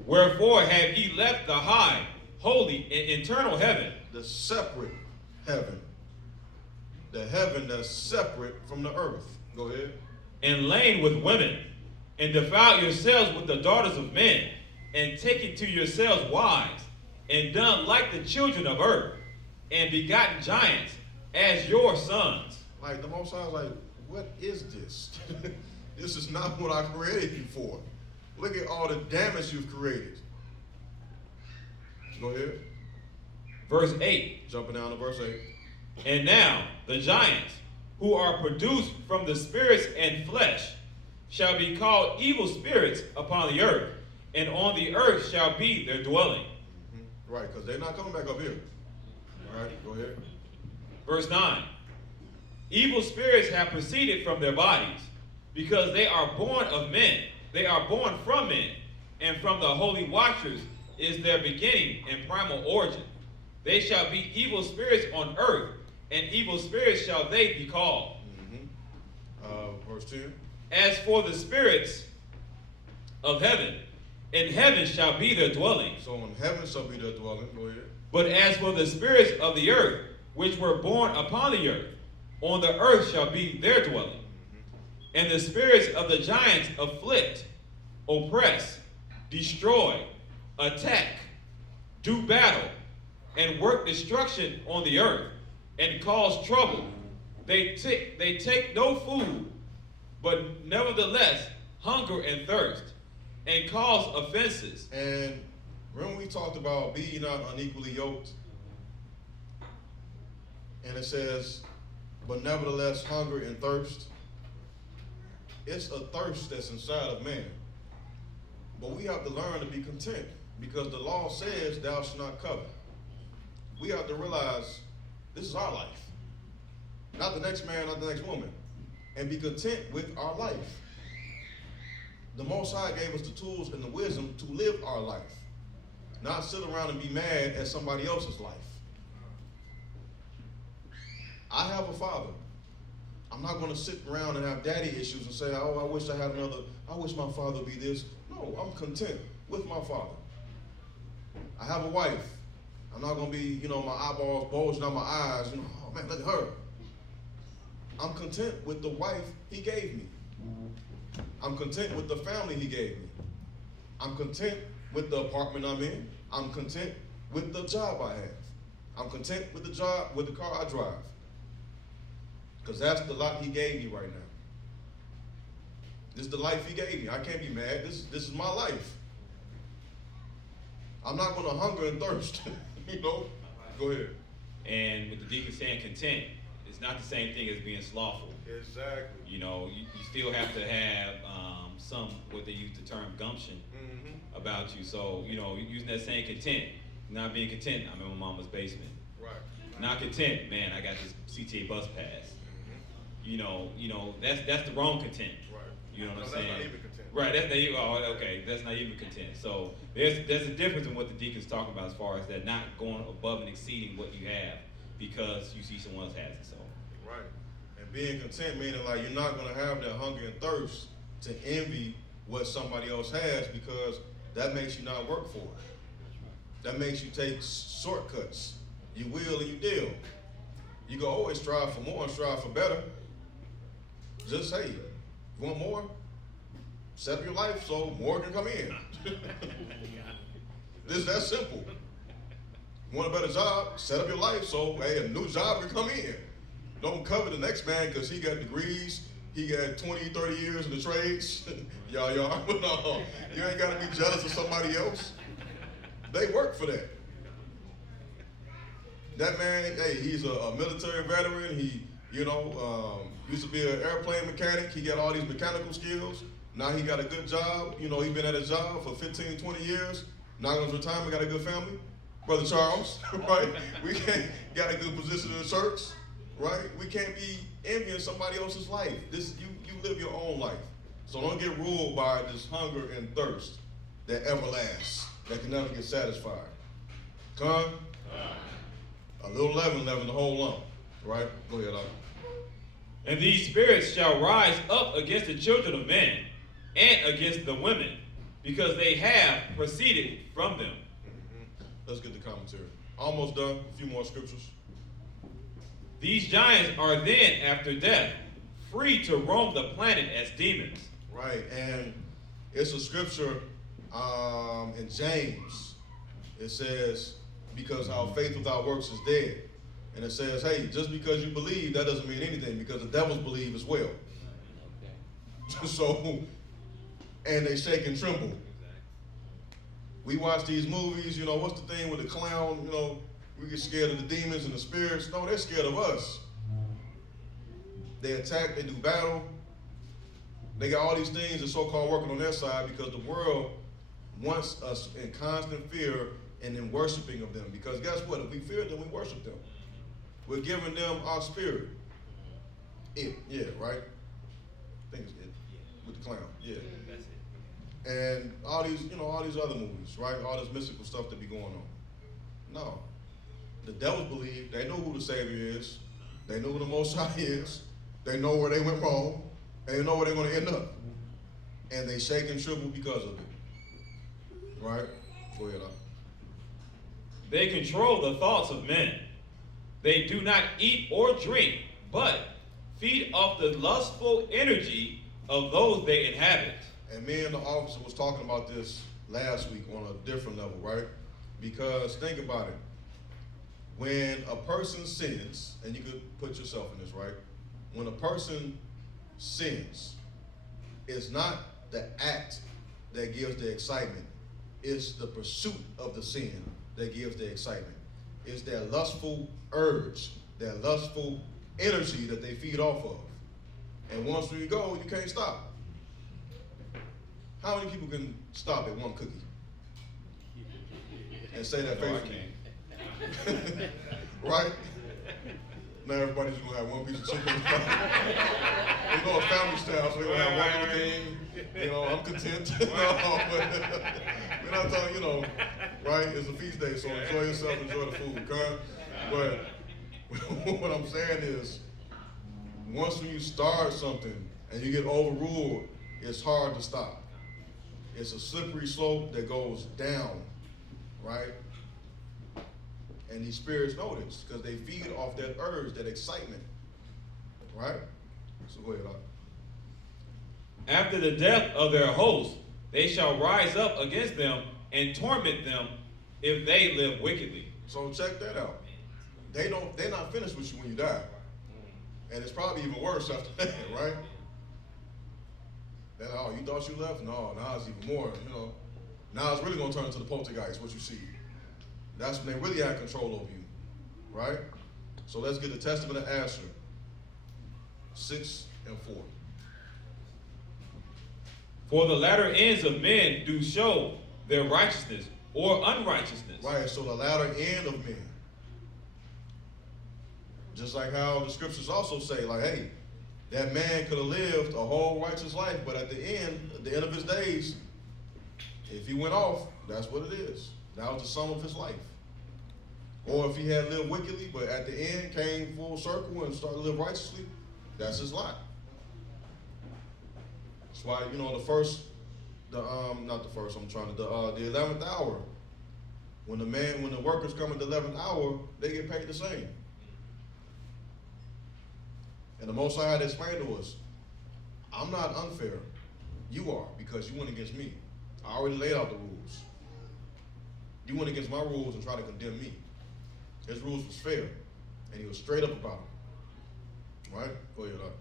Wherefore have ye left the high, holy, and eternal heaven? The separate heaven. The heaven that's separate from the earth. Go ahead. And lain with women, and defiled yourselves with the daughters of men, and taken to yourselves wives, and done like the children of earth, and begotten giants as your sons. Like the Most High is like, what is this? This is not what I created you for. Look at all the damage you've created. Go ahead. Verse 8. Jumping down to verse 8. And now the giants, who are produced from the spirits and flesh, shall be called evil spirits upon the earth, and on the earth shall be their dwelling. Right, because they're not coming back up here. All right, go ahead. Verse 9. Evil spirits have proceeded from their bodies, because they are born of men. They are born from men, and from the holy watchers is their beginning and primal origin. They shall be evil spirits on earth, and evil spirits shall they be called. Verse 10. As for the spirits of heaven, in heaven shall be their dwelling. So in heaven shall be their dwelling. Go ahead. But as for the spirits of the earth, which were born upon the earth, on the earth shall be their dwelling. And the spirits of the giants afflict, oppress, destroy, attack, do battle, and work destruction on the earth, and cause trouble. They take no food, but nevertheless hunger and thirst, and cause offenses. And remember we talked about be ye not unequally yoked? And it says, but nevertheless hunger and thirst. It's a thirst that's inside of man. But we have to learn to be content, because the law says thou shalt not covet. We have to realize this is our life. Not the next man, not the next woman. And be content with our life. The Most High gave us the tools and the wisdom to live our life. Not sit around and be mad at somebody else's life. I have a father. I'm not going to sit around and have daddy issues and say, oh, I wish I had another, I wish my father would be this. No, I'm content with my father. I have a wife. I'm not going to be, my eyeballs bulging out my eyes. Oh man, look at her. I'm content with the wife he gave me. I'm content with the family he gave me. I'm content with the apartment I'm in. I'm content with the job I have. I'm content with the job, with the car I drive. Because that's the lot he gave me right now. This is the life he gave me. I can't be mad. This is my life. I'm not going to hunger and thirst. Go ahead. And with the deacon saying content, it's not the same thing as being slothful. Exactly. You still have to have some, what they use the term gumption about you. So, using that same content, not being content, I'm in my mama's basement. Right. Not content, man, I got this CTA bus pass. That's the wrong content. Right. You know what I'm That's saying? not even content. Right, that's not even, okay, that's not even content. So there's a difference in what the deacon's talking about as far as that not going above and exceeding what you have because you see someone else has it. So. Right. And being content meaning like you're not going to have that hunger and thirst to envy what somebody else has, because that makes you not work for it. That makes you take shortcuts. You will and you deal. You can always strive for more and strive for better. Just hey, you want more? Set up your life so more can come in. It's that simple. You want a better job? Set up your life so hey, a new job can come in. Don't cover the next man because he got degrees, he got 20, 30 years in the trades. y'all, no, you ain't got to be jealous of somebody else. They work for that. That man, hey, he's a military veteran. He, used to be an airplane mechanic. He got all these mechanical skills. Now he got a good job. He been at his job for 15, 20 years. Now in his retirement, got a good family. Brother Charles, right? We got a good position in the church, right? We can't be envying somebody else's life. You live your own life. So don't get ruled by this hunger and thirst that ever lasts, that can never get satisfied. Come. A little leaven the whole lump, right? Go ahead, Otto. And these spirits shall rise up against the children of men and against the women, because they have proceeded from them. Let's get the commentary. Almost done. A few more scriptures. These giants are then, after death, free to roam the planet as demons. Right, and it's a scripture in James. It says, because our faith without works is dead. And it says, hey, just because you believe, that doesn't mean anything, because the devils believe as well. Okay. So, and they shake and tremble. We watch these movies, what's the thing with the clown, we get scared of the demons and the spirits. No, they're scared of us. They attack, they do battle. They got all these things that's so-called working on their side because the world wants us in constant fear and in worshiping of them. Because guess what? If we fear them, we worship them. We're giving them our spirit. Yeah, right? I think it's it. With the clown. Yeah. That's it. And all these, all these other movies, right? All this mystical stuff that be going on. No. The devils believe they know who the Savior is. They know who the Most High is. They know where they went wrong. And they know where they're going to end up. And they shake and tremble because of it. Right? Go ahead. They control the thoughts of men. They do not eat or drink, but feed off the lustful energy of those they inhabit. And me and the officer was talking about this last week on a different level, right? Because think about it. When a person sins, and you could put yourself in this, right? When a person sins, it's not the act that gives the excitement. It's the pursuit of the sin that gives the excitement. It's that lustful urge, that lustful energy that they feed off of. And once you go, you can't stop. How many people can stop at one cookie? And say that faithfully? Right? Now everybody's gonna have one piece of chicken. They go a family style, so they're gonna have one little thing. I'm content. We're not talking, right? It's a feast day, so enjoy yourself, enjoy the food, okay? But what I'm saying is, once when you start something and you get overruled, it's hard to stop. It's a slippery slope that goes down, right? And these spirits know this because they feed off that urge, that excitement, right? So go ahead, Doc. After the death of their host, they shall rise up against them and torment them if they live wickedly. So check that out. They're not finished with you when you die. And it's probably even worse after that, right? That, oh, you thought you left? No, now it's even more, Now it's really going to turn into the poltergeist, what you see. That's when they really have control over you, right? So let's get the Testament of AHRAYAH, 6 and 4. For the latter ends of men do show their righteousness or unrighteousness. Right, so the latter end of men. Just like how the scriptures also say, like, hey, that man could have lived a whole righteous life, but at the end of his days, if he went off, that's what it is. That was the sum of his life. Or if he had lived wickedly, but at the end came full circle and started to live righteously, that's his lot. That's why, the 11th hour, when the workers come at the 11th hour, they get paid the same. And the Most High had explained to us, I'm not unfair. You are, because you went against me. I already laid out the rules. You went against my rules and tried to condemn me. His rules was fair, and he was straight up about it. Right? Go ahead, Doc.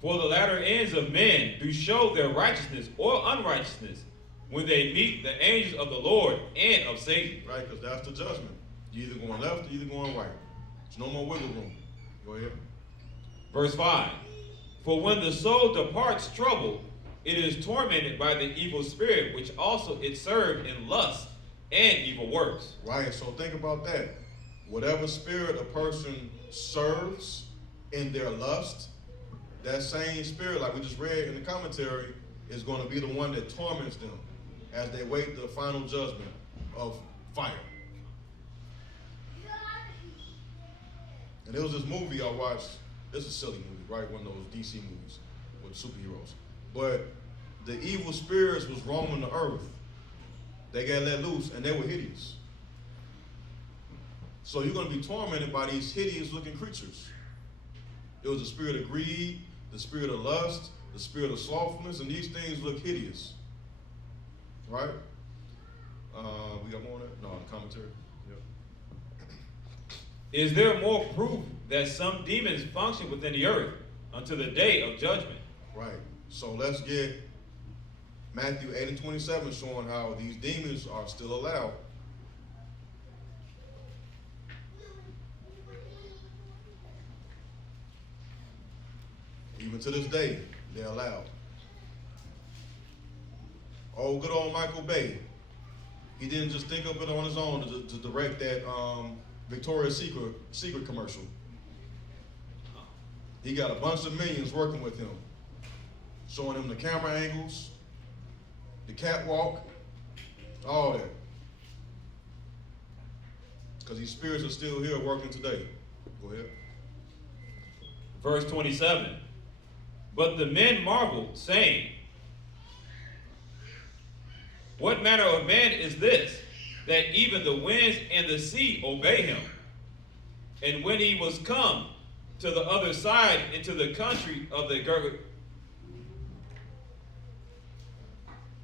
For the latter ends of men do show their righteousness or unrighteousness when they meet the angels of the Lord and of Satan. Right, because that's the judgment. You're either going left or you're either going right. There's no more wiggle room. Go ahead. Verse 5. For when the soul departs trouble, it is tormented by the evil spirit, which also it served in lust and evil works. Right, so think about that. Whatever spirit a person serves in their lust, that same spirit, like we just read in the commentary, is going to be the one that torments them as they wait the final judgment of fire. And there was this movie I watched. It's a silly movie, right? One of those DC movies with superheroes. But the evil spirits was roaming the earth. They got let loose, and they were hideous. So you're going to be tormented by these hideous looking creatures. It was the spirit of greed, the spirit of lust, the spirit of slothfulness, and these things look hideous. Right? We got more on that? No, the commentary. Yep. Is there more proof that some demons function within the earth until the day of judgment? Right. So let's get Matthew 8 and 27 showing how these demons are still allowed. Even to this day, they're allowed. Oh, good old Michael Bay. He didn't just think of it on his own to direct that Victoria's Secret commercial. He got a bunch of millions working with him, showing him the camera angles, the catwalk, all that. Because these spirits are still here working today. Go ahead. Verse 27. But the men marveled, saying, what manner of man is this, that even the winds and the sea obey him? And when he was come to the other side into the country of the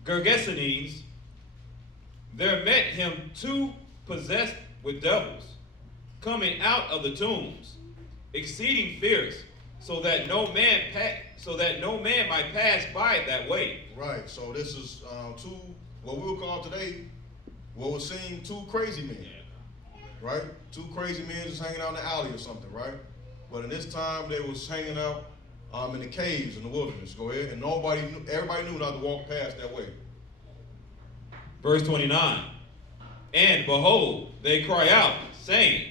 Gergesenes, there met him two possessed with devils, coming out of the tombs, exceeding fierce, so that no man might pass by that way. Right. So this is two, what we would call today, what would seem two crazy men. Right? Two crazy men just hanging out in the alley or something, right? But in this time, they was hanging out in the caves in the wilderness. Go ahead. And everybody knew not to walk past that way. Verse 29. And behold, they cry out, saying,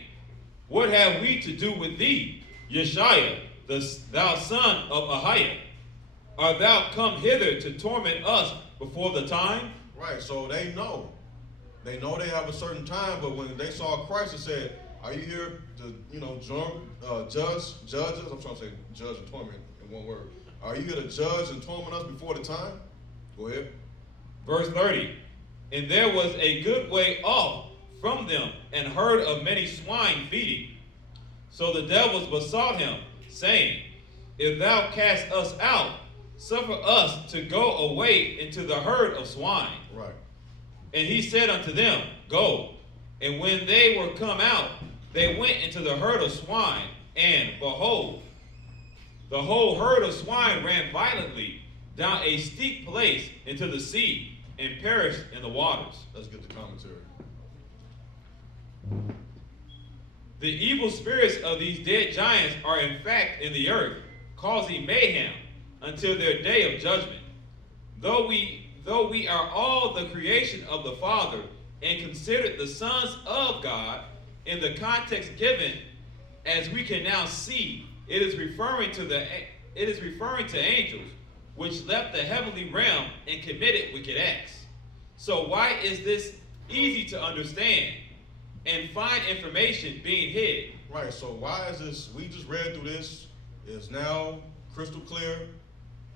what have we to do with thee, Yeshua, thou son of AHRAYAH? Art thou come hither to torment us before the time? Right, so they know. They know they have a certain time, but when they saw Christ, it said, are you here to, judge us? I'm trying to say judge and torment in one word. Are you here to judge and torment us before the time? Go ahead. Verse 30. And there was a good way off from them, and herd of many swine feeding. So the devils besought him, saying, if thou cast us out, suffer us to go away into the herd of swine. Right. And he said unto them, go. And when they were come out, they went into the herd of swine, and behold, the whole herd of swine ran violently down a steep place into the sea, and perished in the waters. Let's get the commentary. The evil spirits of these dead giants are in fact in the earth, causing mayhem until their day of judgment. Though we are all the creation of the Father, and considered the sons of God, in the context given, as we can now see, it is referring to angels, which left the heavenly realm and committed wicked acts. So why is this easy to understand and find information being hid? Right, so why is this, we just read through this, is now crystal clear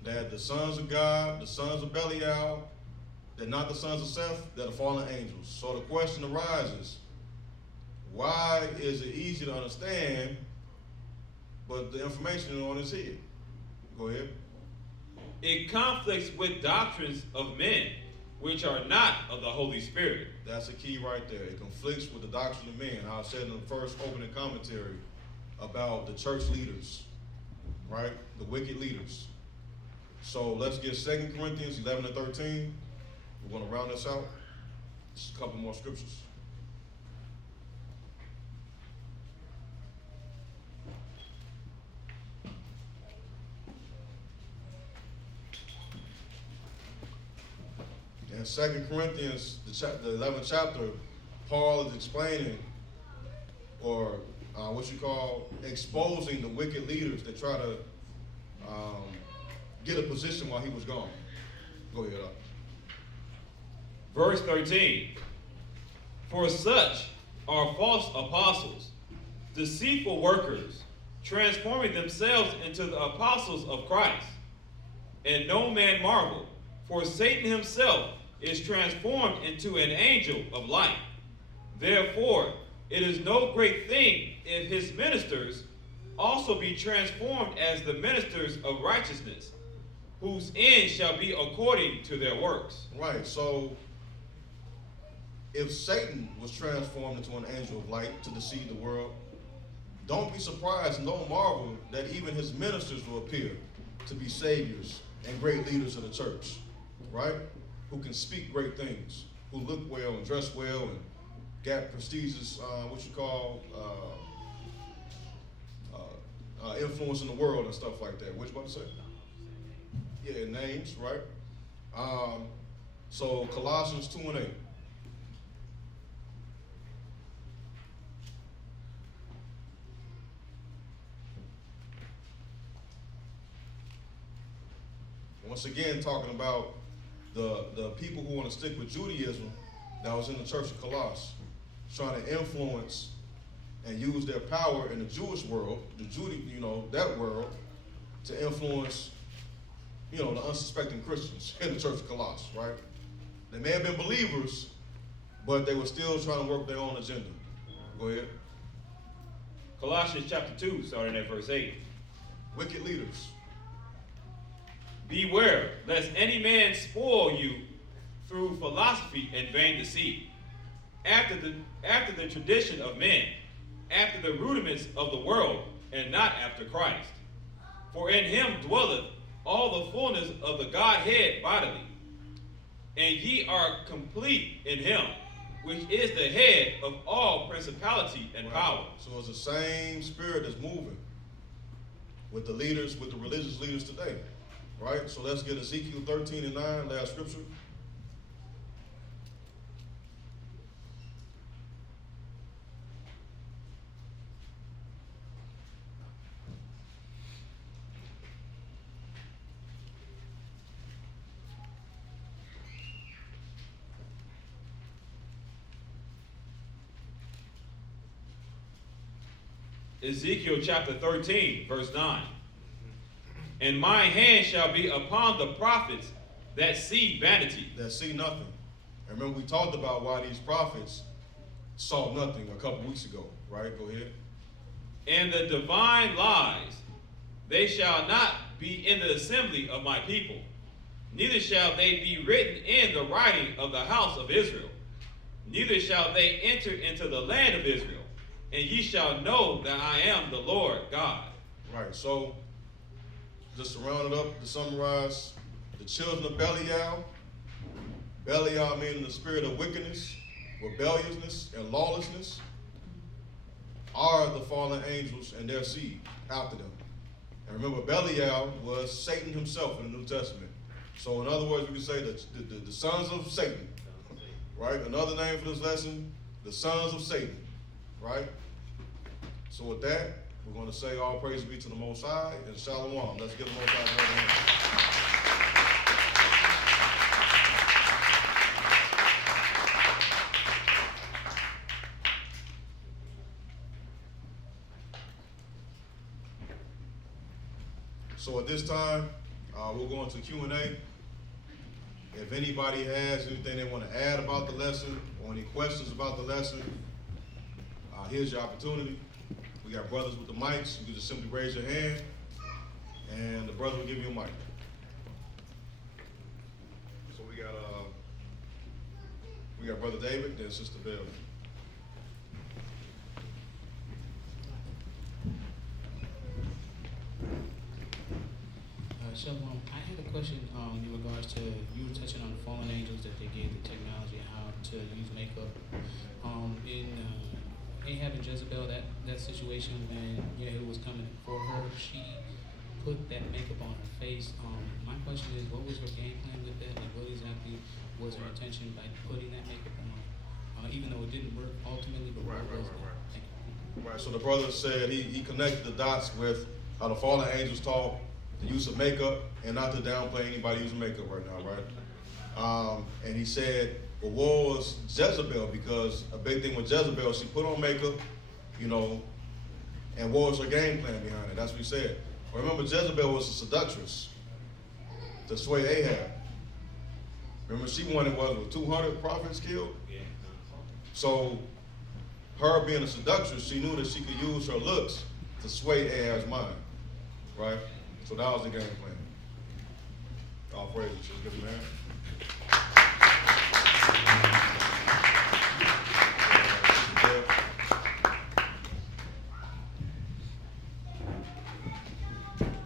that the sons of God, the sons of Belial, they're not the sons of Seth, they're the fallen angels. So the question arises, why is it easy to understand, but the information is on his head? Go ahead. It conflicts with doctrines of men, which are not of the Holy Spirit. That's the key right there. It conflicts with the doctrine of men. I said in the first opening commentary about the church leaders, right? The wicked leaders. So let's get 2 Corinthians 11 and 13. We're going to round this out. Just a couple more scriptures. In 2 Corinthians, the 11th chapter, Paul is explaining, or what you call exposing the wicked leaders that try to get a position while he was gone. Go ahead. Verse 13. For such are false apostles, deceitful workers, transforming themselves into the apostles of Christ. And no man marvel, for Satan himself is transformed into an angel of light. Therefore, it is no great thing if his ministers also be transformed as the ministers of righteousness, whose end shall be according to their works. Right, so if Satan was transformed into an angel of light to deceive the world, don't be surprised and don't marvel that even his ministers will appear to be saviors and great leaders of the church, right? Who can speak great things, who look well and dress well and got prestigious, influence in the world and stuff like that. Which one to say? Yeah, names, right? So Colossians 2:8. Once again, talking about the people who want to stick with Judaism that was in the church of Colossus, trying to influence and use their power in the Jewish world, that world, to influence, the unsuspecting Christians in the church of Colossus, right? They may have been believers, but they were still trying to work their own agenda. Go ahead. Colossians chapter 2, starting at verse 8. Wicked leaders. Beware, lest any man spoil you through philosophy and vain deceit, after the tradition of men, after the rudiments of the world, and not after Christ. For in him dwelleth all the fullness of the Godhead bodily, and ye are complete in him, which is the head of all principality and power. So it's the same spirit that's moving with the leaders, with the religious leaders today. Right? So let's get Ezekiel 13:9, last scripture. Ezekiel chapter 13, verse 9. And my hand shall be upon the prophets that see vanity. That see nothing. And remember, we talked about why these prophets saw nothing a couple weeks ago, right? Go ahead. And the divine lies, they shall not be in the assembly of my people, neither shall they be written in the writing of the house of Israel, neither shall they enter into the land of Israel, and ye shall know that I am the Lord God. Right, so just to round it up, to summarize, the children of Belial, Belial meaning the spirit of wickedness, rebelliousness, and lawlessness, are the fallen angels and their seed after them. And remember, Belial was Satan himself in the New Testament. So in other words, we can say that the sons of Satan, right? Another name for this lesson, the sons of Satan, right? So with that, we're going to say all praise be to the Most High and Shalom. Let's give the Most High another hand. So at this time, we'll go into Q&A. If anybody has anything they want to add about the lesson or any questions about the lesson, here's your opportunity. We got brothers with the mics. You can just simply raise your hand, and the brother will give you a mic. So we got Brother David, then Sister Bell. Shalom. I had a question in regards to, you were touching on the fallen angels, that they gave the technology how to use makeup. In Ahab and Jezebel, that situation when Yahoo was coming for her, she put that makeup on her face. My question is, what was her game plan with that? Like, what exactly was her intention by putting that makeup on? Even though it didn't work ultimately, but what was it? Right, so the brother said he connected the dots with how the fallen angels taught the use of makeup, and not to downplay anybody using makeup right now, right? And he said, well, what was Jezebel? Because a big thing with Jezebel, she put on makeup, and what was her game plan behind it? That's what he said. Remember, Jezebel was a seductress to sway Ahab. Remember, she wanted, 200 prophets killed? Yeah. So, her being a seductress, she knew that she could use her looks to sway Ahab's mind, right? So that was the game plan. All praises. Let's give him a hand.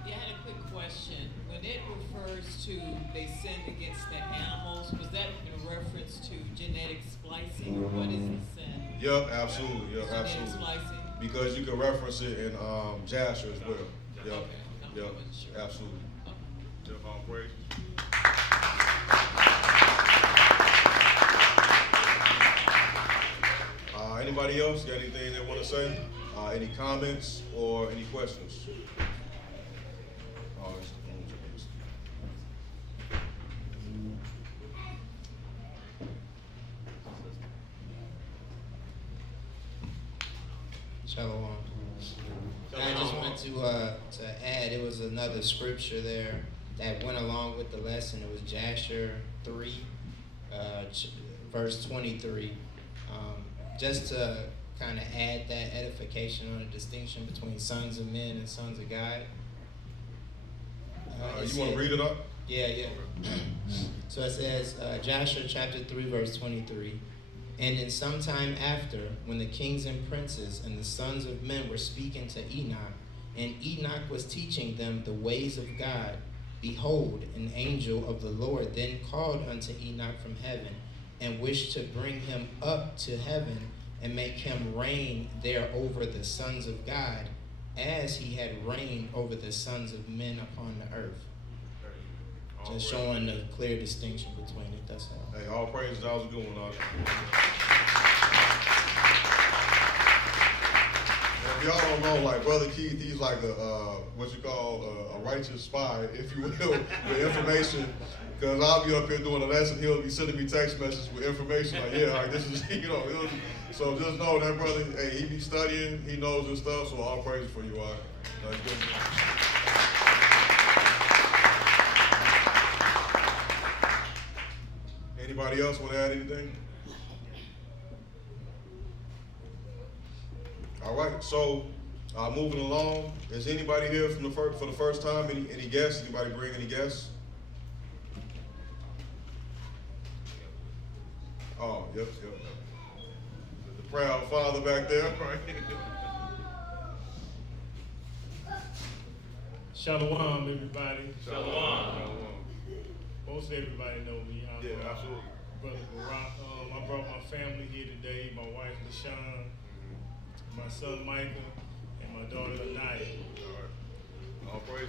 Yeah, I had a quick question. When it refers to they sinned against the animals, was that in reference to genetic splicing? What is the sin? Yep, absolutely. Yep, Genetic absolutely. splicing? Because you can reference it in Jasher as well. Yep, Okay. I yep, wasn't sure. absolutely. Okay. Yep, all praises. Anybody else got anything they want to say? Any comments or any questions? Shalom. I just want to add, it was another scripture there that went along with the lesson. It was Jasher 3, verse 23. Just to kind of add that edification on the distinction between sons of men and sons of God. You want to read it up? Yeah. So it says, Joshua chapter 3, verse 23. And in some time after, when the kings and princes and the sons of men were speaking to Enoch, and Enoch was teaching them the ways of God, behold, an angel of the Lord then called unto Enoch from heaven, and wished to bring him up to heaven, and make him reign there over the sons of God, as he had reigned over the sons of men upon the earth. Just showing the clear distinction between it, that's all. Hey, all praises, that was a good one. If y'all don't know, like Brother Keith, he's like a righteous spy, if you will, with information. Because I'll be up here doing a lesson, he'll be sending me text messages with information like, yeah, like this is, so just know that brother, hey, he be studying, he knows his stuff, so all praises for you, all right? That's good. Anybody else want to add anything? All right, so moving along, is anybody here for the first time? Any guests? Anybody bring any guests? Oh, yep. The proud father back there, right? Shalom, everybody. Shalom. Most everybody know me. I'm Yeah, absolutely. Brother Barack. I brought my family here today, my wife LaShawn, my son Michael, and my daughter Anaya. All right. All praise.